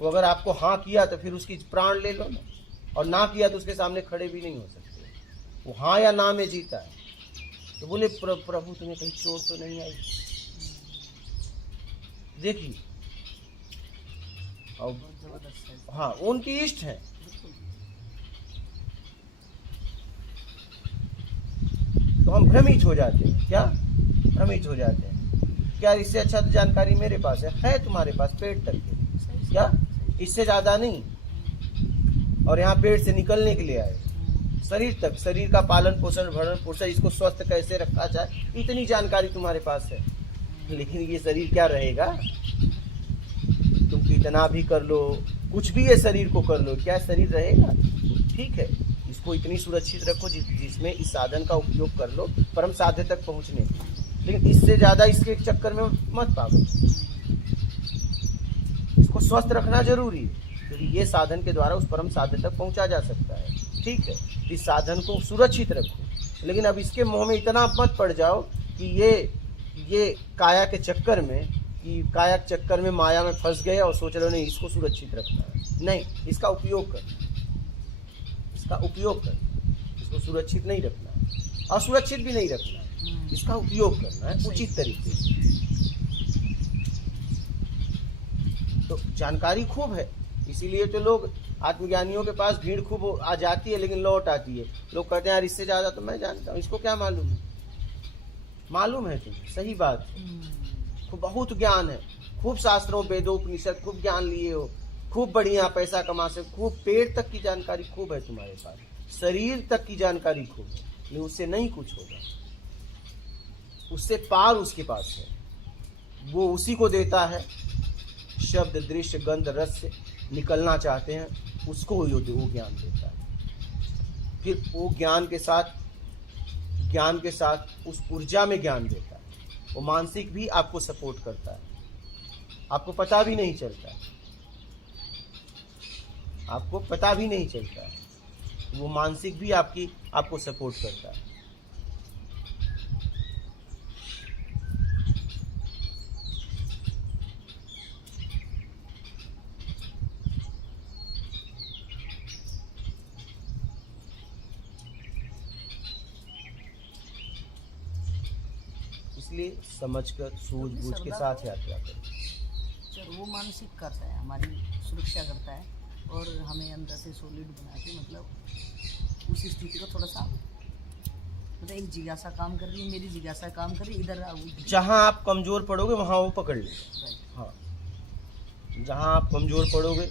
वो अगर आपको हाँ किया तो फिर उसकी प्राण ले लो ना, और ना किया तो उसके सामने खड़े भी नहीं हो सकते। वो हाँ या ना में जीता है। तो बोले प्रभु तुम्हें कहीं चोट तो नहीं आई। देखिए, और जबरदस्त है। हाँ उनकी इष्ट है। तो हम भ्रमित हो जाते हैं। क्या भ्रमित हो जाते हैं? क्या इससे अच्छा तो जानकारी मेरे पास है तुम्हारे पास पेट तक के। क्या इससे ज्यादा नहीं। और यहाँ पेट से निकलने के लिए आए, शरीर तक, शरीर का पालन पोषण, भरण पोषण, इसको स्वस्थ कैसे रखा जाए, इतनी जानकारी तुम्हारे पास है। लेकिन ये शरीर क्या रहेगा? तुम कितना भी कर लो, कुछ भी ये शरीर को कर लो, क्या शरीर रहेगा? ठीक है, इसको इतनी सुरक्षित रखो जिसमें इस साधन का उपयोग कर लो परम साध्य तक पहुंचने। लेकिन इससे ज्यादा इसके चक्कर में मत पाओ। इसको स्वस्थ रखना जरूरी है, क्योंकि ये साधन के द्वारा उस परम साध्य तक पहुंचा जा सकता है। ठीक है, इस साधन को सुरक्षित रखो। लेकिन अब इसके मोह में इतना मत पड़ जाओ कि ये काया के चक्कर में, कि काया के चक्कर में माया में फंस गए और सोच रहे हो नहीं इसको सुरक्षित रखना है। नहीं, इसका उपयोग कर, इसका उपयोग कर। इसको सुरक्षित नहीं रखना है, असुरक्षित भी नहीं रखना है। इसका उपयोग करना है उचित तरीके से। तो जानकारी खूब है, इसीलिए तो लोग आत्मज्ञानियों के पास भीड़ खूब आ जाती है, लेकिन लौट आती है। लोग कहते हैं यार इससे ज्यादा तो मैं जानता हूँ, इसको क्या मालूम है? मालूम है तुम्हें, सही बात है। खूब बहुत ज्ञान है, खूब शास्त्रों वेदों उपनिषद खूब ज्ञान लिए हो, खूब बढ़िया पैसा कमा से, खूब पेट तक की जानकारी खूब है तुम्हारे पास, शरीर तक की जानकारी खूब है, लेकिन उससे नहीं कुछ होगा। उससे पार उसके पास है, वो उसी को देता है। शब्द दृश्य गंध रस से निकलना चाहते हैं, उसको वो ज्ञान देता है। फिर वो ज्ञान के साथ उस ऊर्जा में ज्ञान देता है। वो मानसिक भी आपको सपोर्ट करता है, आपको पता भी नहीं चलता है, आपको पता भी नहीं चलता है। वो मानसिक भी आपको सपोर्ट करता है। इसलिए समझकर सूझबूझ के साथ यात्रा करें। सर वो मानसिक करता है, हमारी सुरक्षा करता है और हमें अंदर से सॉलिड बना के मतलब उस स्थिति को थोड़ा सा मतलब एक जिज्ञासा काम कर रही है, मेरी जिज्ञासा काम कर रही है, इधर जहाँ आप कमजोर पड़ोगे वहाँ वो पकड़ लेगा। हाँ, जहाँ आप कमजोर पड़ोगे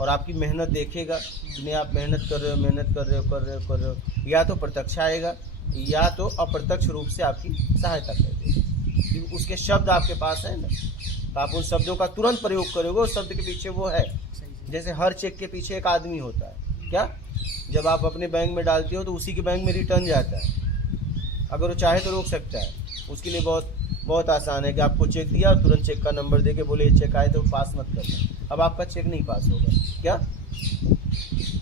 और आपकी मेहनत देखेगा कि नहीं, आप मेहनत कर रहे हो, या तो प्रत्यक्ष आएगा या तो अप्रत्यक्ष रूप से आपकी सहायता कर देगा। क्योंकि उसके शब्द आपके पास है ना, तो आप उन शब्दों का तुरंत प्रयोग करोगे। उस शब्द के पीछे वो है। जैसे हर चेक के पीछे एक आदमी होता है। क्या? जब आप अपने बैंक में डालते हो तो उसी के बैंक में रिटर्न जाता है। अगर वो चाहे तो रोक सकता है। उसके लिए बहुत आसान है कि आपको चेक दिया और तुरंत चेक का नंबर दे के बोले ये चेक आए तो पास मत करना। अब आपका चेक नहीं पास होगा। क्या?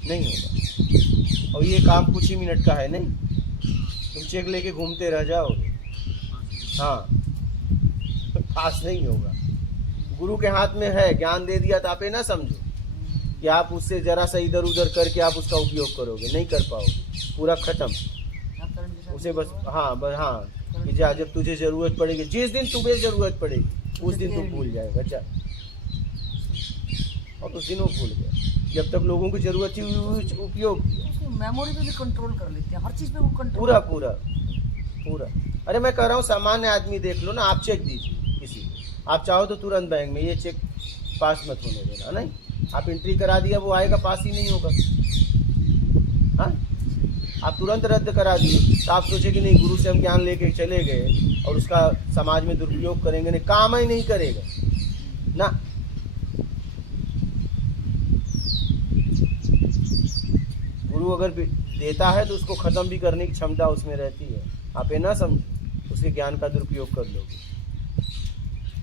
नहीं होगा। और ये काम कुछ ही मिनट का है, नहीं तुम चेक लेके घूमते रह जाओगे। हाँ, पास नहीं होगा। गुरु के हाथ में है, ज्ञान दे दिया तो आप ये ना समझो कि आप उससे जरा सा इधर उधर करके आप उसका उपयोग करोगे, नहीं कर पाओगे। पूरा खत्म। उसे बस हाँ कि जब तुझे जरूरत पड़ेगी, जिस दिन तुम्हें जरूरत पड़ेगी उस दिन तुम भूल जाएगा। अच्छा, और उस दिन वो भूल गया। जब तक लोगों की जरूरत थी उपयोग किया। मेमोरी पे भी कंट्रोल कर लेते हैं, हर चीज पे वो कंट्रोल पूरा। अरे मैं कह रहा हूँ सामान्य आदमी देख लो ना, आप चेक दीजिए किसी को, आप चाहो तो तुरंत बैंक में ये चेक पास मत होने देना। नहीं, आप एंट्री करा दिया, वो आएगा, पास ही नहीं होगा। हाँ, आप तुरंत रद्द करा दिए तो आप सोचे कि नहीं गुरु से हम ज्ञान लेके चले गए और उसका समाज में दुरुपयोग करेंगे, नहीं, काम ही नहीं करेगा ना। गुरु अगर देता है तो उसको खत्म भी करने की क्षमता उसमें रहती है। आप ये ना समझो उसके ज्ञान का दुरुपयोग कर लोगे,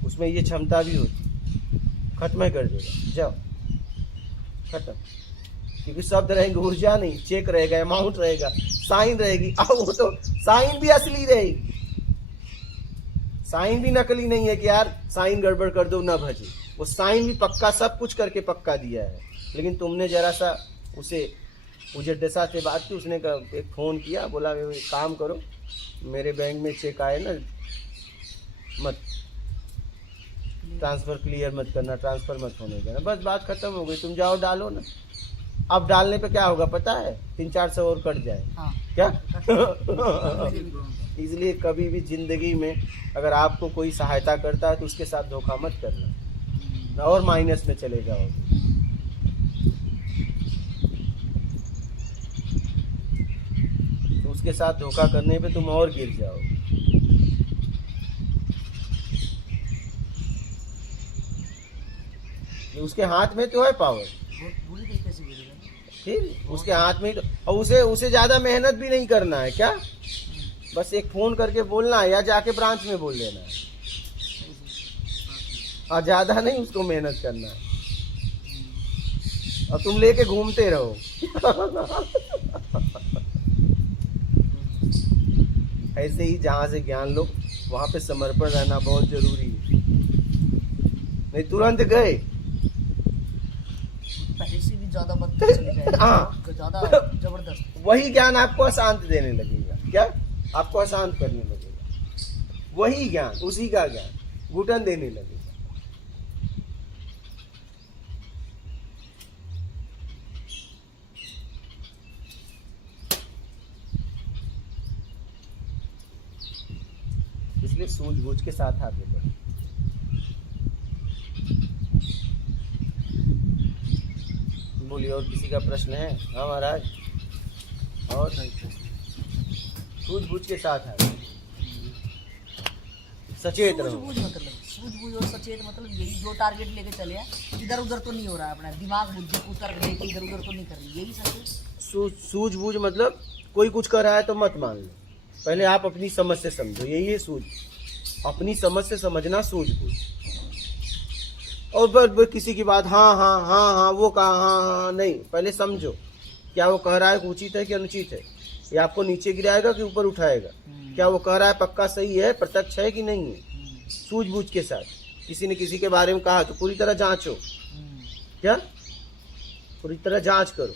उसमें ये क्षमता भी होती, खत्म कर देगा। जाओ, खत्म। क्योंकि शब्द रहेंगे, ऊर्जा नहीं, चेक रहेगा, अमाउंट रहेगा, साइन रहेगी। अब वो तो साइन भी असली रहेगी, साइन भी नकली नहीं है कि यार साइन गड़बड़ कर दो ना भजे। वो साइन भी पक्का, सब कुछ करके पक्का दिया है। लेकिन तुमने जरा सा उसे उजरदशा से बात की, उसने एक फ़ोन किया, बोला काम करो मेरे बैंक में चेक आए ना, मत ट्रांसफ़र क्लियर मत करना, ट्रांसफ़र मत होने देना। बस बात खत्म हो गई। तुम जाओ डालो ना। अब डालने पे क्या होगा पता है? 300-400 और कट जाए। हाँ। क्या? इसलिए कभी भी जिंदगी में अगर आपको कोई सहायता करता है तो उसके साथ धोखा मत करना, और माइनस में चले जाओगे। तो उसके साथ धोखा करने पे तुम और गिर जाओगे। उसके हाथ में तो है पावर, पूरी तरीके से गिरेगा। फिर उसके हाथ में ही तो, और उसे ज्यादा मेहनत भी नहीं करना है। क्या? बस एक फोन करके बोलना है या जाके ब्रांच में बोल देना है, और ज्यादा नहीं उसको मेहनत करना है। और तुम लेके घूमते रहो। ऐसे ही जहाँ से ज्ञान लो वहाँ पे समर्पण रहना बहुत जरूरी है। नहीं तुरंत गए, पहले से भी ज्यादा बदतर चले जाएगा। हाँ, ज्यादा जबरदस्त। वही ज्ञान आपको अशांत देने लगेगा। क्या? आपको अशांत करने लगेगा। वही ज्ञान, उसी का ज्ञान घुटन देने लगेगा। इसलिए सूझबूझ के साथ आगे बढ़ो। बोलिए, और किसी का प्रश्न है? हाँ महाराज, और सूझबूझ के साथ आगे, सचेत रहो। सूझबूझ और सचेत मतलब यही, जो टारगेट लेके चले हैं इधर उधर तो नहीं हो रहा है, अपना दिमाग बुद्धि को तर्क लेके इधर उधर तो नहीं कर रही, यही सचेत। सूझबूझ मतलब कोई कुछ कर रहा है तो मत मान लो, पहले आप अपनी समझ से समझो। यही है सूझ, अपनी समझ से समझना सूझबूझ। और बस किसी की बात हाँ वो कहा हाँ नहीं, पहले समझो क्या वो कह रहा है उचित है कि अनुचित है, ये आपको नीचे गिराएगा कि ऊपर उठाएगा, क्या वो कह रहा है पक्का सही है, प्रत्यक्ष है कि नहीं है। सूझबूझ के साथ किसी ने किसी के बारे में कहा तो पूरी तरह जांचो। क्या? पूरी तरह जांच करो।